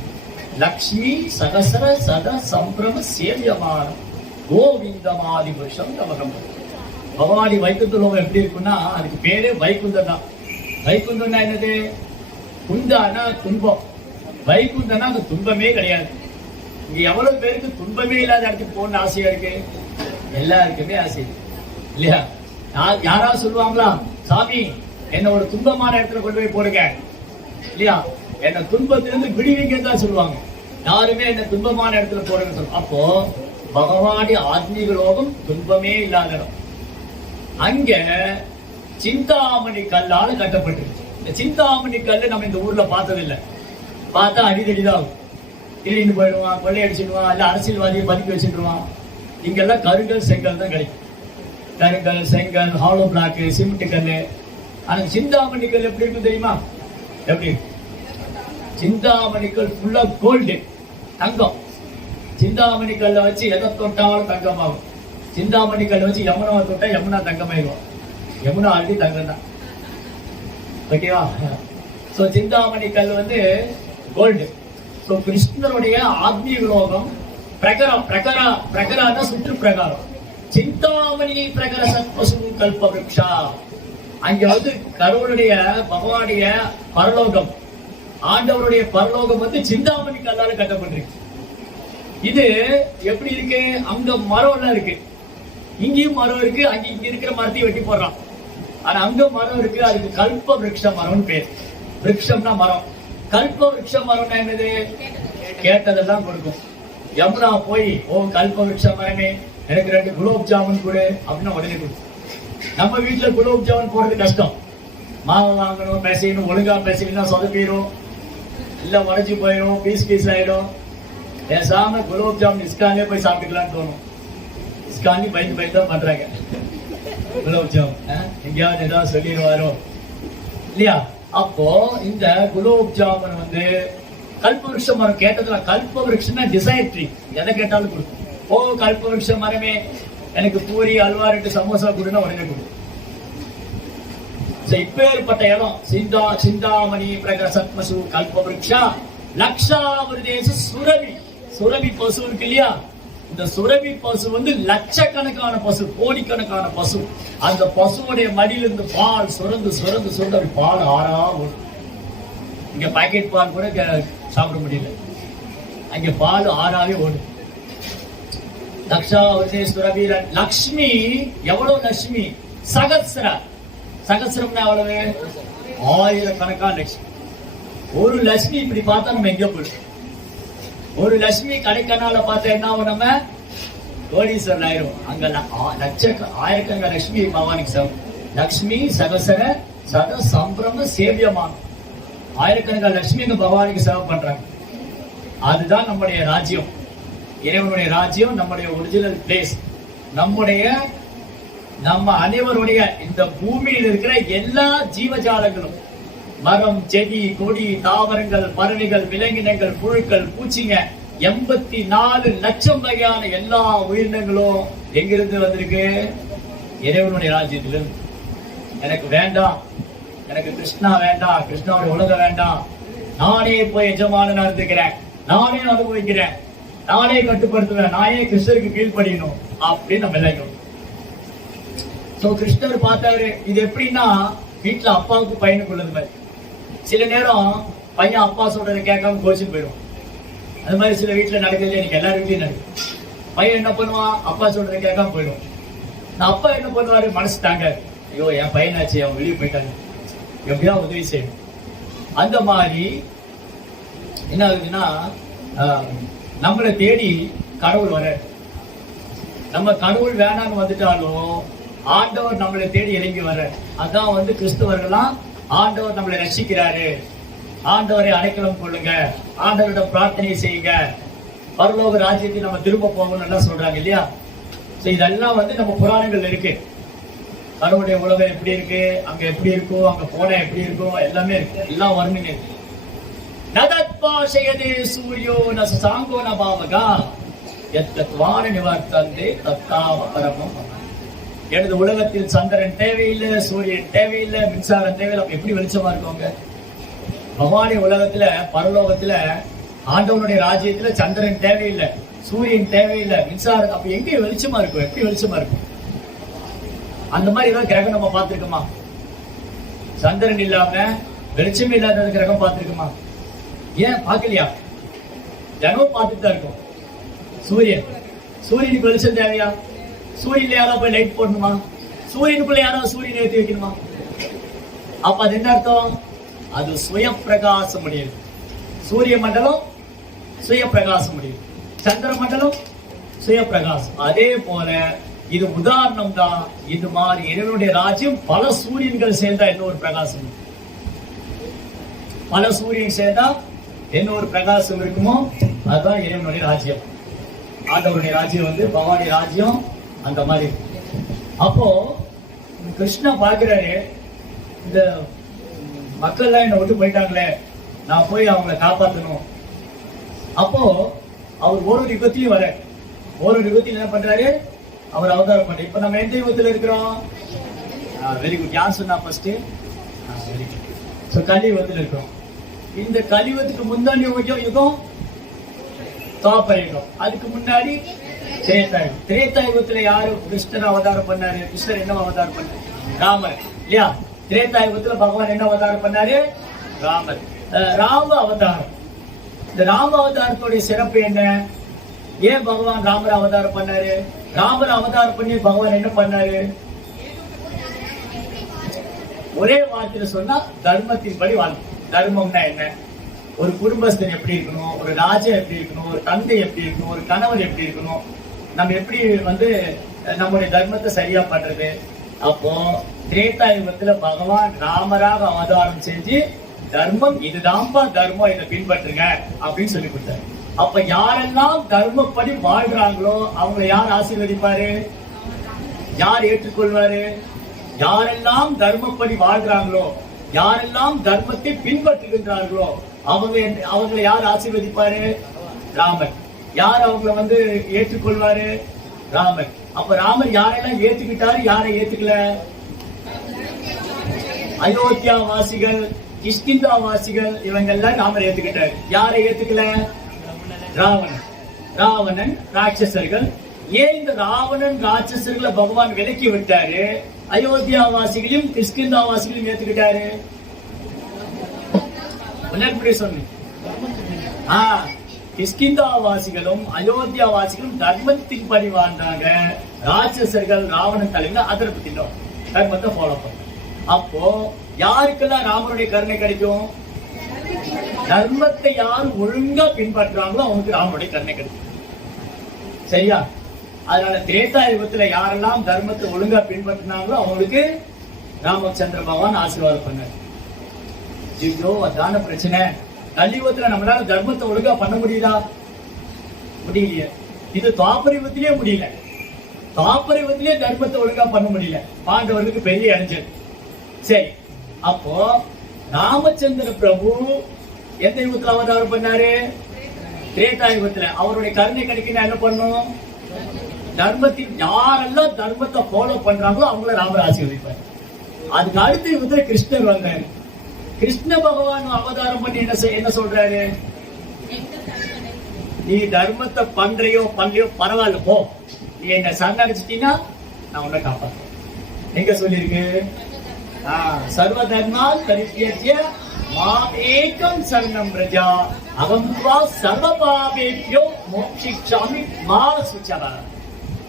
லக்ஷ்மி சகசர சத சம்பிரம சேவியமான கோவிந்தமாதி புருஷம் நமகம். பகவானி வைகுந்த லோகம் எப்படி இருக்குன்னா, அதுக்கு பேரே வைகுந்தம் தான். வைகுந்தம்னா என்னது? குந்தானா துன்பம், வைகுந்தனா அந்த துன்பமே கிடையாது. இங்க எவ்வளவு பேருக்கு துன்பமே இல்லாத இடத்துக்கு போகணும்னு ஆசையா இருக்கு? எல்லாருக்குமே ஆசை இல்லையா? யாராவது சொல்லுவாங்களா, சாமி என்ன ஒரு துன்பமான இடத்துல கொண்டு போய் போடுங்க இல்லையா, என்ன துன்பத்திலிருந்து விடுவீங்க தான் சொல்லுவாங்க. யாருமே என்ன துன்பமான இடத்துல போடுங்க சொல்லுவாங்க. அப்போ பகவானி ஆத்மீக லோகம் துன்பமே இல்லாத இடம். அங்க சிந்தாமணி கல்லால கட்டப்பட்டிருக்கு. இந்த சிந்தாமணி கல்லு நம்ம இந்த ஊர்ல பார்த்ததில்லை. பார்த்தா அடிதடிதான் இடிந்து போயிடுவான், கொள்ளையடிச்சிடுவான், இல்ல அரசியல்வாதியை பதுக்கி வச்சுடுவான். இங்கெல்லாம் கருங்கல் செங்கல் தான் கிடைக்கும். கருங்கல், செங்கல், ஹாலோ பிளாக், சிமெண்ட் கல்லு. ஆனா சிந்தாமணி கல் எப்படி இருக்கும் தெரியுமா? எப்படி? சிந்தாமணி கல் ஃபுல்லா கோல்டு. தங்கம். சிந்தாமணி கல்லை வச்சு எதை தொட்டாலும் தங்கமாகும். சிந்தாமணி கல்லை வச்சு யமுனாவை தொட்டா யமுனா தங்கமாயிடும். யமுனா ஆல்ரெடி தங்கம் தான். ஓகேவா? சோ சிந்தாமணி கல் வந்து கோல்டு. சோ கிருஷ்ணருடைய ஆத்மீக லோகம் பிரகரான சுற்று பிரகாரம். சிந்தாமணி பிரகர சத்வசு கல்ப விருக்ஷா. அங்க வந்து கடவுளுடைய பகவானுடைய பரலோகம், ஆண்டவருடைய பரலோகம் வந்து சிந்தாமணி கல்லால கட்டப்பட்டிருக்கு. இது எப்படி இருக்கு? அங்க மரம் எல்லாம் இருக்கு, இங்கேயும் மரம் இருக்கு. அங்க இங்க இருக்கிற மரத்தையும் வெட்டி போடுறான். ஆனா அங்க மரம் இருக்கு, அதுக்கு கல்ப விருக்ஷ மரம்னு பேர். விருக்ஷம்னா மரம், கல்ப விருக்ஷ மரம்னா என்னது? கேட்டதெல்லாம் கொடுக்கும். யமுனா போய் ஓ கல்ப விருக்ஷ மரமே எனக்கு 2 குலோப் ஜாமுன் கொடு அப்படின்னு உடனே கொடுக்கும். நம்ம வீட்டுல குலோப் ஜாமுன் போடுறது கஷ்டம். மாவு வாங்கணும், பிசையணும், ஒழுங்கா பிசையணும், சொதப்பிடும், இல்ல உடஞ்சி போயிடும், பீஸ் ஆயிடும். பேசாம குலோப் ஜாமுன் இஸ்கான்லயே போய் சாப்பிட்டுக்கலாம்னு தோணும். இஸ்கான்லயும் பயந்து தான் பண்றாங்க குலோப் ஜாமுன். எங்கேயாவது ஏதாவது சொல்லிடுவாரோ இல்லையா? அப்போ இந்த குலோப் ஜாமுன் வந்து கல்ப விருட்ச மரம் கேட்டதுல, கல்ப விருட்சம்னா டிசைர் ட்ரீ, எதை கேட்டாலும் கொடுக்கும். ஓ கல்ப விருட்ச மரமே எனக்கு பூரி அல்வா 2 சமோசா கொடுன்னா உடனே கொடுக்கும். இப்பேற்பட்ட இடம் சிந்தாமணி பிரகர சத்மசு கல்ப விருட்சா லக்ஷாவிருதேச சுரபி. சுரபி பசு இருக்கு இல்லையா? இந்த சுரபி பசு வந்து லட்சக்கணக்கான பசு, கோடிக்கணக்கான பசு. அந்த பசுவுடைய மடியிலிருந்து பால் சுரந்து சுரந்து சுரந்து அப்படி பால் ஆறா ஓடும். இங்க பாக்கெட் பால் கூட சாப்பிட முடியல, அங்க பால் ஆறாவே ஓடும். லக்ஷாவதேஸ்வரபி. லக்ஷ்மி எவ்வளவு? லட்சுமி சகசிரம்னா எவ்வளவு? 1000கணக்கான லட்சுமி. ஒரு லட்சுமி இப்படி பார்த்தா நம்ம எங்க போயிடும்? ஒரு லட்சுமி கடைக்கனால பார்த்தா என்ன ஆகும்? நம்ம கோடீஸ்வரன் ஆயிரும். அங்க ஆயிரக்கணக்கான லட்சுமி பகவானுக்கு சேவம். லட்சுமி சகசர சத சம்பிரம சேவியமான ஆயிரக்கணக்கான லட்சுமி இந்த பகவானுக்கு சேவை பண்றாங்க. அதுதான் நம்முடைய ராஜ்யம், இறைவனுடைய ராஜ்யம், நம்முடைய ஒரிஜினல் பிளேஸ். நம்ம அனைவருடைய இந்த பூமியில் இருக்கிற எல்லா ஜீவஜாலங்களும், மரம், செடி, கொடி, தாவரங்கள், பறவைகள், விலங்கினங்கள், புழுக்கள், பூச்சிங்க, 84 லட்சம் வகையான எல்லா உயிரினங்களும் எங்கிருந்து வந்திருக்கு? இறைவனுடைய ராஜ்யத்திலிருந்து. எனக்கு வேண்டாம், எனக்கு கிருஷ்ணா வேண்டாம், கிருஷ்ணாவுடைய உலகம் வேண்டாம், நானே போய் எஜமானனா இருந்துக்கிறேன், நானே அனுபவிக்கிறேன், நானே கட்டுப்படுத்துவேன், நானே கிருஷ்ணருக்கு கீழ்ப்படியணும் அப்படின்னு நம்ம எல்லாம். சோ கிருஷ்ணர் பார்த்தாரு. இது எப்படின்னா வீட்டுல அப்பாவுக்கு பையனுக்கு உள்ளது மாதிரி. சில நேரம் பையன் அப்பா சொல்றதை கேட்காம கோச்சிட்டு போயிடும். அது மாதிரி சில வீட்டுல நடக்குது, எனக்கு எல்லாரும் வீட்லயும் நடக்குது. பையன் என்ன பண்ணுவான்? அப்பா சொல்றதை கேட்காம போயிடும். நான் அப்பா என்ன பண்ணுவாரு? மனசு தாங்க, ஐயோ என் பையனாச்சு, அவன் வெளியே போயிட்டாங்க, எப்படியா உதவி செய்யணும். அந்த மாதிரி என்ன ஆகுதுன்னா நம்மளை தேடி கடவுள் வர. நம்ம கடவுள் வேணான்னு வந்துட்டாலும் ஆண்டவர் நம்மளை தேடி இறங்கி வர. அதான் வந்து கிறிஸ்தவர்கள்லாம் ஆண்டவர் நம்மளை ரட்சிக்கிறாரு, ஆண்டவரை அடைக்கலம் கொள்ளுங்க, ஆண்டவரிடம் பிரார்த்தனை செய்யுங்க, பரலோக ராஜ்யத்தை நம்ம திரும்ப போகணும்னு எல்லாம் சொல்றாங்க இல்லையா? இதெல்லாம் வந்து நம்ம புராணங்கள் இருக்கு. கடவுளுடைய உலகம் எப்படி இருக்கு, அங்க எப்படி இருக்கும், அங்க போனா எப்படி இருக்கும், எல்லாமே இருக்கு. எல்லாம் வர்ணனை இருக்கு. நதத்பாஷயதே சூரியோ நசாங்கோ நபாவகா எத்தத்வான நிவர்த்தந்தே தத்தாவ பரமம். எனது உலகத்தில் சந்திரன் தேவையில்லை, சூரியன் தேவையில்லை, மின்சாரம் தேவையில்லை. அப்ப எப்படி வெளிச்சமா இருக்குங்க? பகவானுடைய உலகத்துல, பரலோகத்துல, ஆண்டவனுடைய ராஜ்யத்துல சந்திரன் தேவையில்லை, சூரியன் தேவையில்லை, மின்சாரம். அப்ப எங்க வெளிச்சமா இருக்கும்? எப்படி வெளிச்சமா இருக்கும்? அந்த மாதிரி ஏதாவது கிரகம் நம்ம பார்த்திருக்கோமா? சந்திரன் இல்லாம வெளிச்சம் இல்லாத கிரகம் பார்த்திருக்கோமா? ஏன் பார்க்கலையா? தினமும் பார்த்துட்டு தான் இருக்கும். சூரியனுக்கு வெளிச்சம் தேவையா? சூரியன்ல யாராவது போய் லைட் போடணுமா? சூரியனுக்குள்ள யாராவது சூரியனை ஏற்றி வைக்கணுமா? அப்ப அது என்ன அர்த்தம்? அது சுய பிரகாசம் உடையது. சூரிய மண்டலம் சுய பிரகாசம் உடையது, சந்திர மண்டலம் சுய பிரகாசம். அதே போல இது உதாரணம் தான். இது மாதிரி இறைவனுடைய ராஜ்யம் பல சூரியன்கள் சேர்ந்தா என்ன ஒரு பிரகாசம், பல சூரியன் சேர்ந்தா என்ன ஒரு பிரகாசம் இருக்குமோ அதுதான் இறைவனுடைய ராஜ்யம். ஆண்டவருடைய ராஜ்யம் வந்து பகவானுடைய ராஜ்யம் அந்த மாதிரி. அப்போ கிருஷ்ணா பாக்குறாரு, இந்த மக்கள் எல்லாம் என்னை விட்டு போயிட்டாங்களே, நான் போய் அவங்களை காப்பாற்றணும். அப்போ அவர் ஒரு யுகத்திலையும் வர ஒரு யுகத்தில் என்ன பண்றாரு, அவர் அவதாரம் பண்ற. இப்ப நம்ம எந்த யுகத்துல இருக்கிறோம்? Very good. யார் சொன்னா ஃபர்ஸ்ட்? Very good. சோ கலியுகத்துல இருக்கிறோம். இந்த கலியுகத்துக்கு முன்னாடி யுகம் துவாபர யுகம், அதுக்கு முன்னாடி திரேதாயுகம். திரேதாயுகத்துல யாரு கிருஷ்ணர் அவதாரம் பண்ணாரு? கிருஷ்ணர் என்ன அவதாரம் பண்ணாரு? ராமர் இல்லையா? திரேதாயுகத்துல பகவான் என்ன அவதாரம் பண்ணாரு? ராமர். ராம அவதாரம். இந்த ராம அவதாரத்துடைய சிறப்பு என்ன? ஏன் பகவான் ராமர் அவதாரம் பண்ணாரு? ராமர் அவதாரம் பண்ணி பகவான் என்ன பண்ணாரு? ஒரே வார்த்தையில சொன்னா தர்மத்தின்படி வாழ்க்கை. தர்மம்னா என்ன? ஒரு குடும்பஸ்தன் எப்படி இருக்கணும், ஒரு ராஜா எப்படி இருக்கணும், ஒரு தந்தை எப்படி இருக்கணும், ஒரு கணவர் எப்படி இருக்கணும், நம்ம எப்படி நம்முடைய தர்மத்தை சரியா பண்றது. அப்போ திரேதாயுகத்துல பகவான் ராமராக அவதாரம் செஞ்சு தர்மம் இதுதான்ப்பா தர்மம், இதை பின்பற்றுங்க அப்படின்னு சொல்லி கொடுத்தாரு. அப்ப யாரெல்லாம் தர்மப்படி வாழ்றாங்களோ அவங்களை யார் ஆசீர்வதிப்பாரு? யார் ஏற்றுக்கொள்வாரு? யாரெல்லாம் தர்மப்படி வாழ்றாங்களோ, யாரெல்லாம் தர்மத்தை பின்பற்றுகின்றார்களோ அவங்களை யார் ஆசீர்வதிப்பாரு? ராமர். யார் அவங்களை ஏற்றுக்கொள்வாரு? ராமர். அப்ப ராமர் யாரெல்லாம் ஏத்துக்கிட்டாரு, யாரை ஏத்துக்கல? அயோத்தியா வாசிகள், கிஷ்கிந்தா வாசிகள், இவங்க எல்லாம் ராமர் ஏத்துக்கிட்டாரு. யாரை ஏத்துக்கல? ராவணன். ராவணன் ராட்சசர்கள். ஏன் இந்த ராவணன் ராட்சசர்களை பகவான் விலக்கி விட்டாரு, அயோத்தியா வாசிகளையும் கிஷ்கிந்தா வாசிகளையும் ஏத்துக்கிட்டாரு? சொன்னேன். கிஷ்கிந்தா வாசிகளும் அயோத்தியா வாசிகளும் தர்மத்தின் படி வாழ்ந்தாங்க. ராட்சசர்கள் ராவணன் தலைமையில அதர்மத்தின் தர்மத்தை ஃபாலோ பண்ண. அப்போ யாருக்கெல்லாம் ராமருடைய கருணை கிடைக்கும்? தர்மத்தை யார் ஒழுங்கா பின்பற்றாங்களோ அவங்களுக்கு ராமருடைய கருணை கிடைக்கும். சரியா? அதனால திரேதாயுகத்துல யாரெல்லாம் தர்மத்தை ஒழுங்கா பின்பற்றினாங்களோ அவங்களுக்கு ராமச்சந்திர பகவான் ஆசீர்வாதம் பண்ணார். ஐயோ அதான பிரச்சனை. கலியுகத்துல நம்மளால தர்மத்தை ஒழுங்கா பண்ண முடியுதா? முடியலையே. இது துவாபர யுகத்திலே முடியல. துவாபர யுகத்திலே தர்மத்தை ஒழுங்கா பண்ண முடியல. பாண்டவர்களுக்கு பெரிய இடைஞ்சல். சரி, அப்போ ராமச்சந்திர பிரபு எந்த யுகத்துல அவதாரம் பண்ணாரு? திரேதாயுகத்துல. அவருடைய கருணை கிடைக்கணும் என்ன பண்ணும்? தர்மத்தின் யாரெல்லாம் தர்மத்தை ஃபாலோ பண்றாங்களோ அவங்கள ராமர் ஆசீர்வதிப்பார். அதுக்கு அடுத்த யுகத்துல கிருஷ்ணர் வந்தாரு. கிருஷ்ண பகவான் அவதாரம் பண்ணி என்ன சொல்றாரு? நீ தர்மத்தை பண்றையோ பண்ணலையோ பரவாயில்ல, போ, நீ என்ன சரணடைச்சிட்டீங்கன்னா நான் உன்னை காப்பாற்றேன். எங்க சொல்லிருக்கு? சர்வ தர்மான் பரித்யஜ்ய மாம் ஏகம் சரணம் பிரஜா அகம் த்வா சர்வ பாபேப்யோ மோக்ஷிச்சாமி மா சுச்சரா.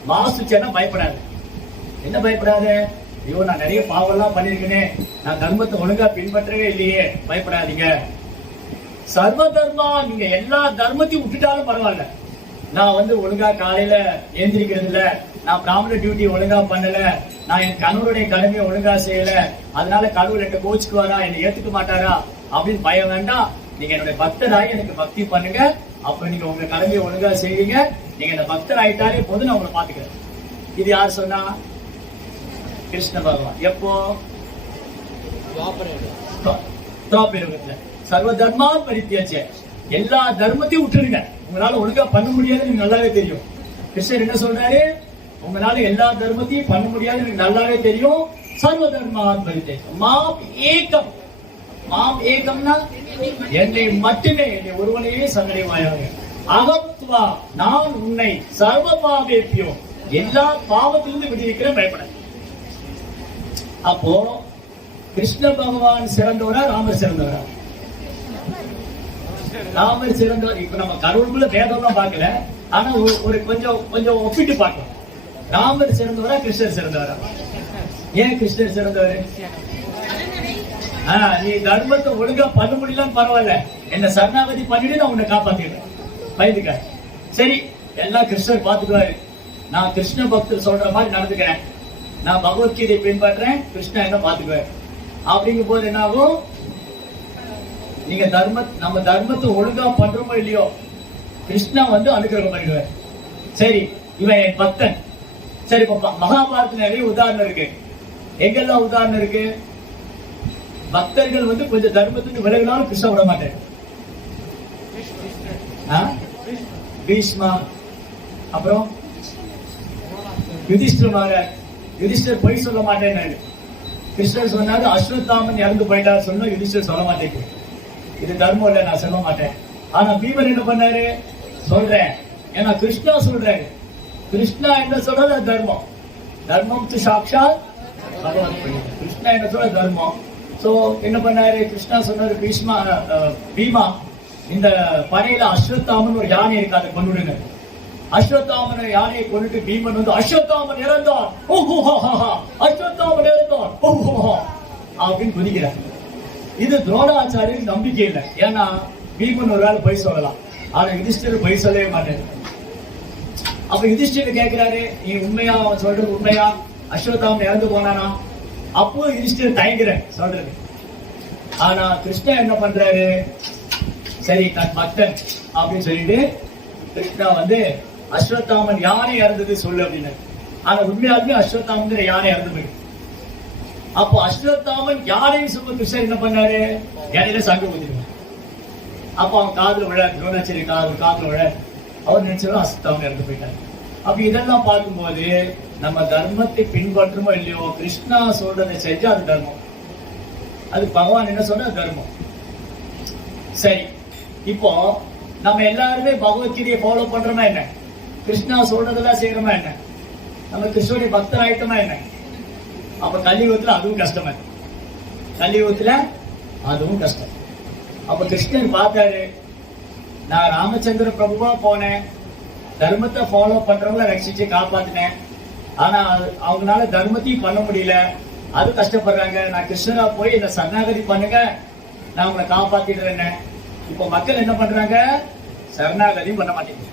மா சுச்சனா பயப்படாது. என்ன பயப்படாத? ஐயோ நான் நிறைய பாவெல்லாம் பண்ணிருக்கேனே, நான் தர்மத்தை ஒழுங்கா பின்பற்றவே இல்லையே. பயப்படாதீங்க. சர்வ தர்மா, நீங்க எல்லா தர்மத்தையும் விட்டுட்டாலும் பரவாயில்ல. நான் ஒழுங்கா காலையில எந்திரிக்கிறது இல்ல, நான் பிராமண டியூட்டி ஒழுங்கா பண்ணல, நான் என் கணவருடைய கடமையை ஒழுங்கா செய்யல, அதனால கடவுள் என்ன கோச்சுக்குவாரா, என்னை ஏத்துக்க மாட்டாரா அப்படின்னு பயம் வேண்டாம். நீங்க என்னுடைய பக்தராய் எனக்கு பக்தி பண்ணுங்க. அப்ப நீங்க உங்க கடமையை ஒழுங்கா செய்வீங்க. நீங்க இந்த பக்தர் ஆயிட்டாலே போது நான் உங்களை பாத்துக்கிறேன். இது யார் சொன்னா? கிருஷ்ண பகவான். எப்போ? துவாபர யுகத்துல. சர்வ தர்மா பரித்யஜ்ய, எல்லா தர்மத்தையும் விட்டுருங்க. உங்களால ஒழுங்கா பண்ண முடியாது, நீங்க நல்லாவே தெரியும். கிருஷ்ணர் என்ன சொல்றாரு? உங்களால எல்லா தர்மத்தையும் பண்ண முடியாது, எனக்கு நல்லாவே தெரியும். சர்வ தர்மா பரித்யஜ்ய மாம் ஏகம். மாம் ஏகம்னா என்னை மட்டுமே, என்னை ஒருவனையே சரணடைவாயாக. அகத்வா, நான் உன்னை சர்வ பாவேபியோ, எல்லா பாவத்திலிருந்து விடுவிக்கிறேன், பயப்பட. அப்போ கிருஷ்ண பகவான் சிறந்தவரா, ராமர் சிறந்தவரா? ராமர் சிறந்தவர். இப்ப நம்ம கடவுளுக்குள்ள பேதம்லாம் பார்க்கல, ஆனா ஒரு கொஞ்சம் ஒப்பிட்டு பார்க்கலாம். ராமர் சிறந்தவரா, கிருஷ்ணர் சிறந்தவரா? ஏன் கிருஷ்ணர் சிறந்தவர்? நீ தர்மத்தை ஒழுங்கா பண்ண முடியலன்னு பரவாயில்ல, என்ன சரணாகதி பண்ணிட்டு நான் உன்னை காப்பாத்திடுறேன், பயந்துக்க. சரி, எல்லாம் கிருஷ்ணர் பாத்துக்குவாரு. நான் கிருஷ்ண பக்தர் சொல்ற மாதிரி நடந்துக்கிறேன், நான் பகவத்கீதை பின்பற்றேன், கிருஷ்ணா என்ன பாத்துக்குவாரு. அப்படிங்கும் போது என்ன ஆகும்? நீங்க நம்ம தர்மத்தை ஒழுங்கா பண்றோமோ இல்லையோ, கிருஷ்ணா அனுகிரகம் பண்ணிடுவார். சரி, இவன் என் பக்தன். சரி, மகாபாரதத்துல நிறைய உதாரணம் இருக்கு. எங்கெல்லாம் உதாரணம் இருக்கு? பக்தர்கள் கொஞ்சம் தர்மத்துக்கு விலகினாலும் கிருஷ்ணா விட மாட்டாரு. பீஷ்மா, அப்புறம் யுதிஷ்டர். யுதிஷ்டர் பொய் சொல்ல மாட்டேன்னு கிருஷ்ணர் சொன்னாரு. அஸ்வத்தாமன் இறந்து போயிட்டார் சொன்னா யுதிஷ்டர் சொல்ல மாட்டேங்குது. இது தர்மம் இல்ல, நான் சொல்ல மாட்டேன். ஆனா பீமன் என்ன பண்ணாரு? சொல்றேன். ஏன்னா கிருஷ்ணா சொல்றாரு. கிருஷ்ணா என்ன சொல்றது? தர்மம். தர்மம் து சாட்சாத் பகவத். கிருஷ்ணா என்ன சொல்ற? தர்மம். சோ என்ன பண்ணாரு? கிருஷ்ணா சொன்னாரு, பீமா இந்த படையில அஸ்வத்தாமன் ஒரு யானை இருக்கு, அதை கொண்டுடுங்க. அஸ்வத்தாமன் யானையை கொண்டுட்டு பீமன் வந்து அஸ்வத்தாமன் இறந்தான், அஸ்வத்தாமன் இறந்தான் அப்படின்னு குதிக்கிறார். இது துரோணாச்சாரியருக்கு நம்பிக்கை இல்லை. ஏன்னா பீமன் ஒரு ஆள் பொய் சொல்லலாம், ஆனா யுதிஷ்டர் பொய் சொல்லவே மாட்டேன். அப்ப யுதிஷ்டர் கேட்கிறாரு, நீ உண்மையா அவன் சொல்றது உண்மையா? அஸ்வத்தாமன் இறந்து போனானா? அப்போ யுதிஷ்டர் தயங்குற சொல்றது. ஆனா கிருஷ்ணா என்ன பண்றாரு? சரி தன் பக்தன் அப்படின்னு சொல்லிட்டு கிருஷ்ணா வந்து அஸ்வத்தாமன் யானை இறந்தது சொல்லு அப்படின்னு. ஆனா உண்மையாலுமே அஸ்வத்தாமன் யானை இறந்து போயிடு. அப்போ அஸ்வத்தாமன் யானைன்னு சொல்ல கிருஷ்ணர் என்ன பண்ணாரு? யானையில சங்கு ஊதிடுவார். அப்ப அவன் காதுல விழ, துரோணாச்சாரி காதுல விழ, அவர் நினைச்சாலும் அஸ்வத்தாமன் இறந்து போயிட்டாரு. அப்ப இதெல்லாம் பார்க்கும்போது நம்ம தர்மத்தை பின்பற்றுமோ இல்லையோ, கிருஷ்ணா சொல்றதை செஞ்சா அது தர்மம். அது பகவான் என்ன சொன்னா தர்மம். சரி, இப்போ நம்ம எல்லாருமே பகவத்கீதையை ஃபாலோ பண்றோமா என்ன? கிருஷ்ணா சொல்றதெல்லாம் செய்யறோமா என்ன? நம்ம கிருஷ்ணனுடைய பக்தர் ஆயிட்டோமா என்ன? அப்ப கலியுகத்துல அதுவும் கஷ்டமா இருக்கு. கலியுகத்துல அதுவும் கஷ்டம். அப்ப கிருஷ்ணன் பார்த்தாரு, நான் ராமச்சந்திர பிரபுவா போனேன், தர்மத்தை ஃபாலோ பண்றவங்கள ரட்சிச்சு காப்பாத்தினேன். ஆனா அவங்களால தர்மத்தையும் பண்ண முடியல, அது கஷ்டப்படுறாங்க. நான் கிருஷ்ணரா போய் என்ன சரணாகதி பண்ணுங்க, நான் உங்களை காப்பாத்திடுறேன்னு. இப்ப மக்கள் என்ன பண்றாங்க? சரணாகதியும் பண்ண மாட்டேங்க.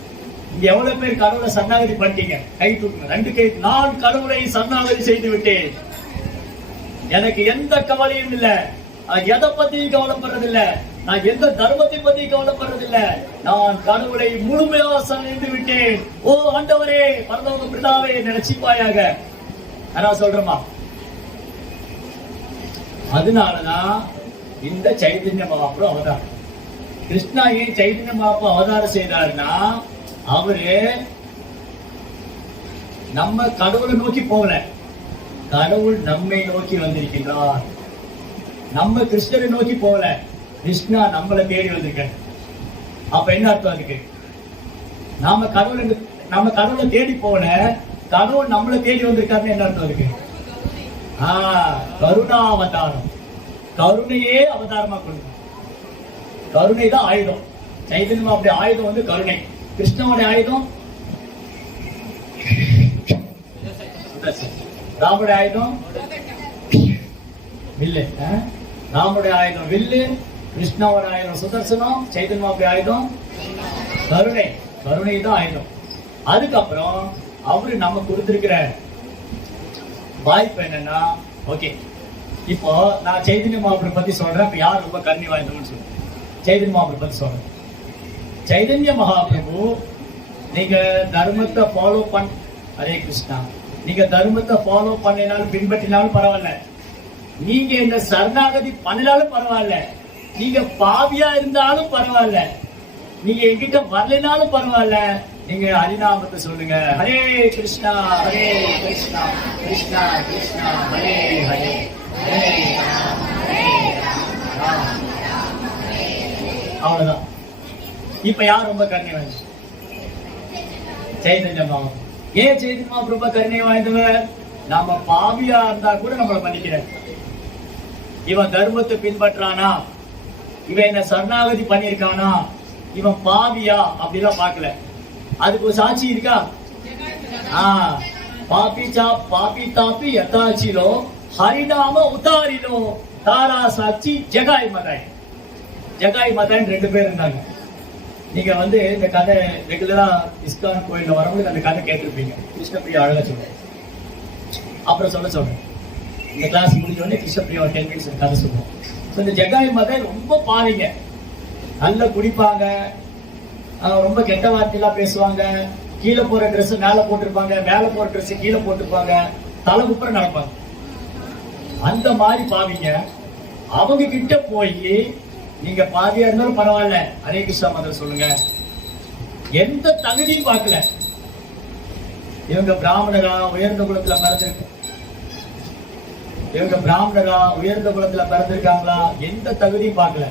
இங்க எவ்வளவு பேர் கடவுளை சரணாகதி பண்ணிட்டீங்க? கை தூக்குங்க, 2 கை. நான் கடவுளை சரணாகதி செய்து விட்டேன், எனக்கு எந்த கவலையும் இல்ல, எதை பத்தியும் கவலைப்படுறது இல்ல, நான் எந்த தர்மத்தை பத்தி கவலைப்படுறது இல்ல, நான் கடவுளை முழுமையா சரணடைந்து விட்டேன். ஓ ஆண்டவரே, பரலோக பிதாவே நினைச்சிப்பாயாக. நான் சொல்றேமா, அதனாலதான் இந்த சைதன்ய மகாபிரபு அவதாரம். கிருஷ்ணா ஏன் சைதன்ய மகாபிரபு அவதாரம் செய்தாருன்னா, அவரு நம்ம கடவுளை நோக்கி போகல, கடவுள் நம்மை நோக்கி வந்திருக்கிறார். நம்ம கிருஷ்ணரை நோக்கி போகல, கிருஷ்ணா நம்மளை தேடி வந்திருக்க. அப்ப என்ன அர்த்தம் அதுக்கு? நாம கடவுளை தேடி போகல, கடவுள் நம்மளை தேடி வந்திருக்காருன்னு என்ன அர்த்தம் இருக்கு? கருணாவதாரம். கருணையே அவதாரமா கொண்டு. கருணை தான் ஆயுதம். சைதன்யம் அப்படி ஆயுதம் வந்து கருணை. கிருஷ்ணனுடைய ஆயுதம் ராமுடைய ஆயுதம் வில்லு. ராமுடைய ஆயுதம் வில்லு, கிருஷ்ணாவோட ஆயுதம் சுதர்சனம், சைதன்யாவுடைய ஆயுதம் கருணை. கருணை தான் ஆயுதம். அதுக்கப்புறம் அவரு நம்ம கொடுத்திருக்கிற வாய்ப்பு என்னன்னா, ஓகே இப்போ நான் சைதன்ய மகாபிரபு பத்தி சொல்றேன். இப்ப யார் ரொம்ப கருணை வாய்ந்தவன்னு சொல்றேன்? சைதன்ய மகாபிரபு பத்தி சொல்றேன். சைதன்ய மகாபிரபு, நீங்க தர்மத்தை ஃபாலோ ஹரே கிருஷ்ணா, நீங்க தர்மத்தை ஃபாலோ பண்ணினாலும் பின்பற்றினாலும் பரவாயில்ல, நீங்க இந்த சரணாகதி பண்ணினாலும் பரவாயில்ல, நீங்க பாவியா இருந்தாலும் பரவாயில்ல, நீங்க என்கிட்ட வரலைனாலும் பரவாயில்ல, நீங்க ஹரிநாமத்தை சொல்லுங்க. ஹரே கிருஷ்ணா ஹரே கிருஷ்ணா கிருஷ்ணா கிருஷ்ணா ஹரே ஹரே ஹரே அவ்வளவுதான். இப்ப யார் ரொம்ப கருணை வாய்ந்தது? சைதன்ய மகாபிரபு. ஏன் சைதன்ய மகாபிரபு கருணை வாய்ந்தவர்? நாம பாவியா இருந்தா கூட நம்மளை மன்னிக்கிறார். இவன் தர்மத்தை பின்பற்றானா, இவன் என்ன சரணாகதி பண்ணிருக்கானா, இவன் பாவியா அப்படிலாம் பார்க்கல. அதுக்கு ஒரு சாட்சி இருக்கா? பாபி தாப்பி யதாச்சிலோ ஹரிநாம உதாரிலோ தாரா சாட்சி ஜகாய் மதாய். ஜகாய் மதாய் 2 பேர் இருந்தாங்க. நீங்க வந்து இந்த கதை ரெகுலரா இஸ்கான் கோயில்ல வரவங்களுக்கு அந்த கதை கேட்டிருப்பீங்க. கிருஷ்ணபிரியா அழகா சொல்றேன், அப்புறம் சொல்றேன். இந்த கிளாஸ் முடிஞ்ச உடனே கிருஷ்ணபிரியா 10 minutes கதை சொல்லுவோம். இந்த ஜகாய் மதாய் ரொம்ப பாவிங்க, நல்லா குடிப்பாங்க, ரொம்ப கெட்ட வார்த்தையெல்லாம் பேசுவாங்க, கீழே போற ட்ரெஸ் மேல போட்டிருப்பாங்க, மேல போற ட்ரெஸ் கீழே போட்டிருப்பாங்க, தலை குப்புற நடப்பாங்க. அந்த மாதிரி பாவிங்க. அவங்க கிட்ட போய் நீங்க பாதியா இருந்தாலும் பரவாயில்ல, ஹரே கிருஷ்ணா மந்திரம் சொல்லுங்க, எந்த தகுதியும் பார்க்கல. இவங்க பிராமணரா உயர்ந்த குலத்துல பிறந்திருக்கு, இவங்க பிராமணரா உயர்ந்த குலத்துல பிறந்திருக்காங்களா, எந்த தகுதியும் பார்க்கல.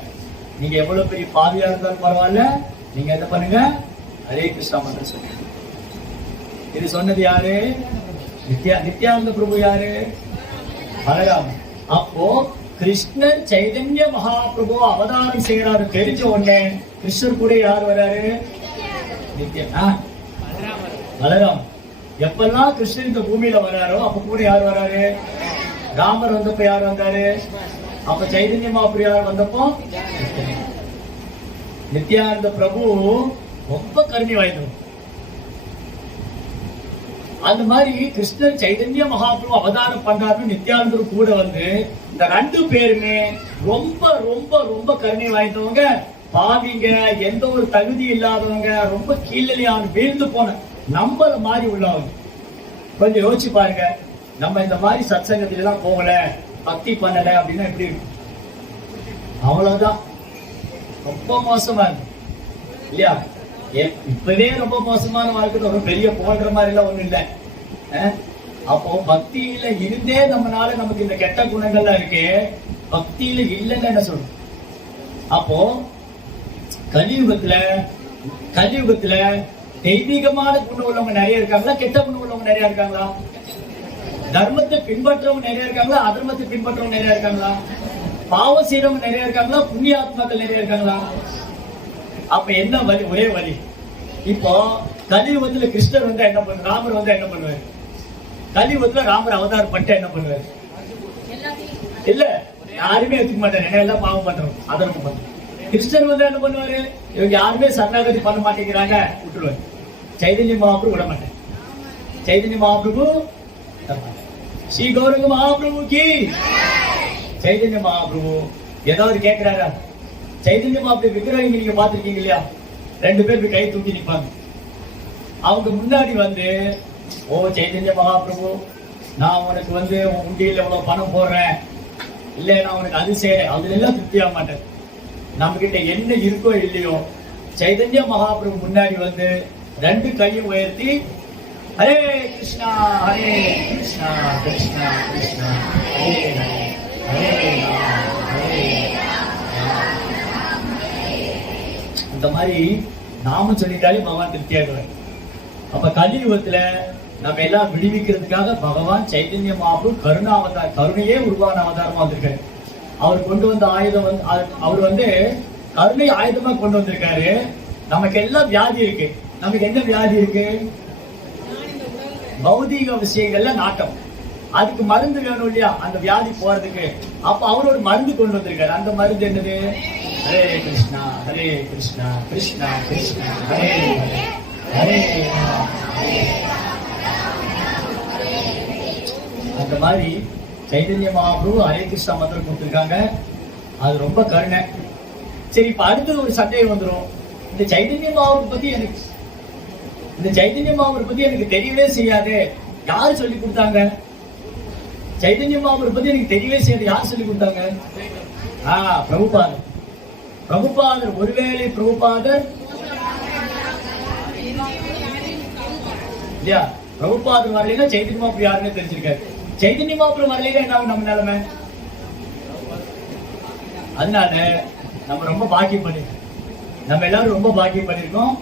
நீங்க எவ்வளவு பெரிய பாவியா இருந்தாலும் பரவாயில்ல, நீங்க என்ன பண்ணுங்க, ஹரே கிருஷ்ணா மந்திரம் சொல்லுங்க. இது சொன்னது யாரு? நித்யானந்த பிரபு யாரு? பலராம். அப்போ கிருஷ்ணர் சைதன்ய மகாபிரபு அவதாரம் செய்யறாரு தெரிஞ்ச உடனே கிருஷ்ணர் கூட யார் வராரு? நித்யா பலராம். எப்பெல்லாம் கிருஷ்ணர் இந்த பூமியில வராரோ அப்ப கூட யார் வராரு? ராமர் வந்தப்ப யார் வந்தாரு? அப்ப சைதன்ய மகாபிரபு யார் வந்தப்போ? நித்யானந்த பிரபு ரொம்ப கருணை வாய்ந்தவர். அந்த மாதிரி கிருஷ்ணர் சைதன்ய மகாபிரபு அவதாரம் பண்றாரு, நித்யானந்தர் கூட வந்து இந்த ரெண்டு பேருமே ரொம்ப ரொம்ப ரொம்ப கருணை வாய்ந்தவங்க. பாவிங்க, எந்த ஒரு தகுதி இல்லாதவங்க, ரொம்ப கீழே வீழ்ந்து போன நம்மள மாதிரி உள்ளவங்க. கொஞ்சம் யோசிச்சு பாருங்க, நம்ம இந்த மாதிரி சத்சங்கத்துல எல்லாம் போகல, பக்தி பண்ணல அப்படின்னா எப்படி இருக்கும்? அவ்வளவுதான், ரொம்ப மோசமா இருக்கு இல்லையா? இப்பவே ரொம்ப மோசமான வாழ்க்கை, ஒரு பெரிய போன்ற மாதிரி எல்லாம் ஒண்ணும் இல்லை. அப்போ பக்தியில இருந்தே நம்மளால நமக்கு இந்த கெட்ட குணங்கள்லாம் இருக்கு, பக்தியில இல்லைன்னு என்ன சொல்றோம்? அப்போ கலியுகத்துல தெய்வீகமான குணம் உள்ளவங்க நிறைய இருக்காங்களா, கெட்ட குணம் உள்ளவங்க நிறைய இருக்காங்களா? தர்மத்தை பின்பற்றவங்க நிறைய இருக்காங்களா, அதர்மத்தை பின்பற்றவங்க நிறைய இருக்காங்களா? பாவம் செய்யறவங்க நிறைய இருக்காங்களா, புண்ணிய ஆத்மாக்கள் நிறைய இருக்காங்களா? அப்ப என்ன வழி? ஒரே வழி. இப்போ கலியுகத்துல கிருஷ்ணர் வந்து என்ன பண்ணு, ராமர் வந்து என்ன பண்ணுவாரு? கலியுகத்துல ராமர் அவதாரம் பண்ணிட்டு என்ன பண்ணுவாரு? இல்ல, யாருமே எடுத்துக்க மாட்டாரு, எல்லாம் பாவம் பண்றோம், அதர்மம் பண்றோம். கிருஷ்ணர் வந்து என்ன பண்ணுவாரு? இவங்க யாருமே சரணாகதி பண்ண மாட்டேங்கிறாங்க, விட்டுருவாரு. சைதன்ய மகாபிரபு விட மாட்டேன். சைதன்ய மகாபிரபு, ஸ்ரீ கௌரங்க மகாபிரபு கி. சைதன்ய மகாபிரபு ஏதாவது கேட்கிறாரா? சைதன்ய மகாபிரபு விக்கிரகம் நீங்க பாத்திருக்கீங்க இல்லையா? ரெண்டு பேருக்கு கை தூக்கி நிற்பாங்க. அவங்க முன்னாடி வந்து, ஓ சைதன்ய மகாபிரபு, நான் உனக்கு வந்து உண்டியில் எவ்வளவு பணம் போடுறேன், இல்ல நான் உனக்கு அது செய்யறேன், அதுல எல்லாம் திருப்தி ஆக மாட்டேன். நம்ம கிட்ட என்ன இருக்கோ இல்லையோ, சைதன்ய மகாபிரபு முன்னாடி வந்து ரெண்டு கையும் உயர்த்தி, ஹரே கிருஷ்ணா ஹரே கிருஷ்ணா கிருஷ்ணா கிருஷ்ணா ஹரே ஹரே ஹரே. இந்த மாதிரி நாம சொல்லிட்டாலே பகவான் திருப்தி ஆகுவார். அப்ப கலியுகத்துல நம்ம எல்லாம் விடுவிக்கிறதுக்காக பகவான் சைதன்ய மகாபிரபு கருணாவதார், கருணையே உருவான அவதாரமா வந்திருக்காரு. அவர் கொண்டு வந்த ஆயுதம் வந்து, அவர் வந்து கருணை ஆயுதமா கொண்டு வந்திருக்காரு. நமக்கு எல்லாம் வியாதி இருக்கு. நமக்கு என்ன வியாதி இருக்கு? பௌதீக விஷயங்கள்ல நாட்டம். அதுக்கு மருந்து வேணும் இல்லையா, அந்த வியாதி போறதுக்கு. அப்ப அவர் ஒரு மருந்து கொண்டு வந்திருக்காரு. அந்த மருந்து என்னது? ஹரே கிருஷ்ணா ஹரே கிருஷ்ணா கிருஷ்ணா கிருஷ்ணா ஹரே ஹரே. அந்த மாதிரி சைதன்ய மகாபிரபு ஹரே கிருஷ்ணா மந்திரம் கொடுத்திருக்காங்க. அது ரொம்ப கருணை. சரி, இப்ப அடுத்தது ஒரு சந்தேகம் வந்துடும். இந்த சைதன்ய மகாபிரபு பத்தி எனக்கு தெரியவே செய்யாது, யாரு சொல்லி கொடுத்தாங்க? சைதன்ய மகாபிரபு பத்தி எனக்கு தெரியவே செய்யாது, யார் சொல்லி கொடுத்தாங்க? பிரபுபாதர். பிரபுபாதர், ஒருவேளை பிரபுபாதர் இல்லையா? பிரபுபாதர் வரலைன்னா சைதன்ய மகாபிரபு யாருன்னு தெரிஞ்சிருக்காரு. சைதன்ய மகாபிரபு வரலைன்னா என்ன ஆகும் நம்ம நிலைமை? அதனால நம்ம ரொம்ப பாக்கியம் பண்ணிருக்கோம். நம்ம எல்லாரும் ரொம்ப பாக்கியம் பண்ணிருக்கோம்.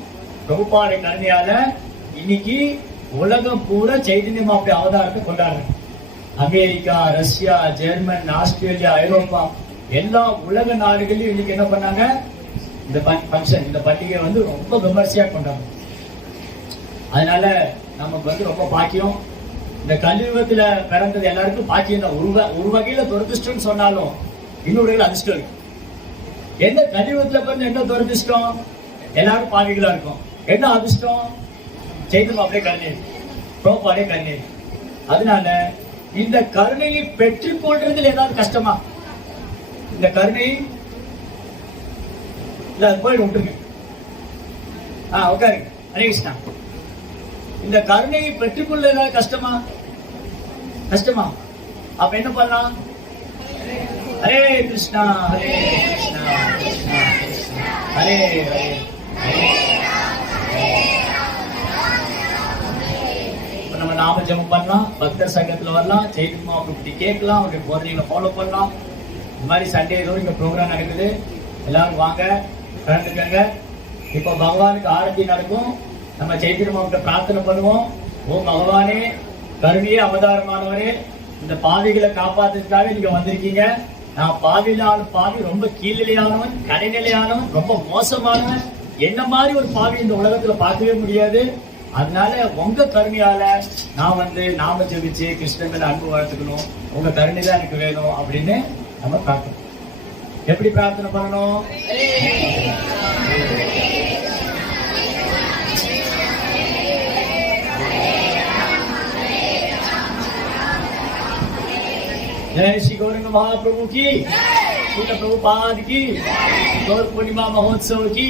பிரபுபாத கருணையால இன்னைக்கு உலகம் பூரா சைதன்ய மகாபிரபு அவதாரத்தை கொண்டாடுறோம். அமெரிக்கா, ரஷ்யா, ஜெர்மன், ஆஸ்திரேலியா, ஐரோப்பா, எல்லா உலக நாடுகளையும் இன்னைக்கு என்ன பண்ணாங்க? இந்த ஃபங்க்ஷன், இந்த பண்டிகை வந்து ரொம்ப விமர்சையா கொண்டாடுறோம். அதனால நமக்கு வந்து ரொம்ப பாக்கியம். இந்த கலியுகத்துல பிறந்தது எல்லாருக்கும் பாக்கியம் தான். ஒரு வகையில துரதிருஷ்டம் சொன்னாலும் இன்னொரு வகையில அதிர்ஷ்டம் இருக்கு. எந்த கலியுகத்துல பிறந்த என்ன துரதிருஷ்டம்? எல்லாரும் பாவிகளா இருக்கும். என்ன அதிர்ஷ்டம்? சைதன்யம் அப்படியே கருணை, பிரபுபாதே கருணை. அதனால இந்த கருணையை பெற்றுக் கொள்றதுல ஏதாவது கஷ்டமா? இந்த கருணை போய் விட்டுருங்க, உட்காருங்க. ஹரே கிருஷ்ணா. இந்த கருணையை பெற்றுக்கொள்ள ஏதாவது கஷ்டமா? அப்ப என்ன பண்ணலாம்? ஹரே கிருஷ்ணா ஹரே கிருஷ்ணா கிருஷ்ணா கிருஷ்ணா ஹரே ஹரே ஹரே ஜெபம் பண்ணலாம், பக்தர் சங்கத்துல வரலாம், செய்திமா அப்படி கேட்கலாம், அவருடைய போதனைகளை ஃபாலோ பண்ணலாம். இந்த மாதிரி சண்டே ஏதோ இங்க ப்ரோக்ராம் நடக்குது, எல்லாரும் வாங்க கலந்துக்கங்க. இப்போ பகவானுக்கு ஆரத்தி நடக்கும், நம்ம சைத்திரமாவிட்ட பிரார்த்தனை பண்ணுவோம். ஓ பகவானே, கருணையே அவதாரமானவரே, இந்த பாவிகளை காப்பாத்துறதுக்காக நீங்க வந்திருக்கீங்க. நான் பாவியிலான பாவி, ரொம்ப கீழ்நிலையானவன், கடைநிலையானவன், ரொம்ப மோசமானவன். என்ன மாதிரி ஒரு பாவி இந்த உலகத்துல பார்க்கவே முடியாது. அதனால உங்க கருணையால நான் நாம ஜெபிச்சு கிருஷ்ணன் மேல அன்பு வளர்த்துக்கணும், உங்க கருணை தான் எனக்கு வேணும் அப்படின்னு நம்ம பிரார்த்தனை. எப்படி பிரார்த்தனை பண்ணணும்? जय श्री गौरंग महाप्रभु की, श्रील प्रभुपाद की, गौर पूर्णिमा महोत्सव की।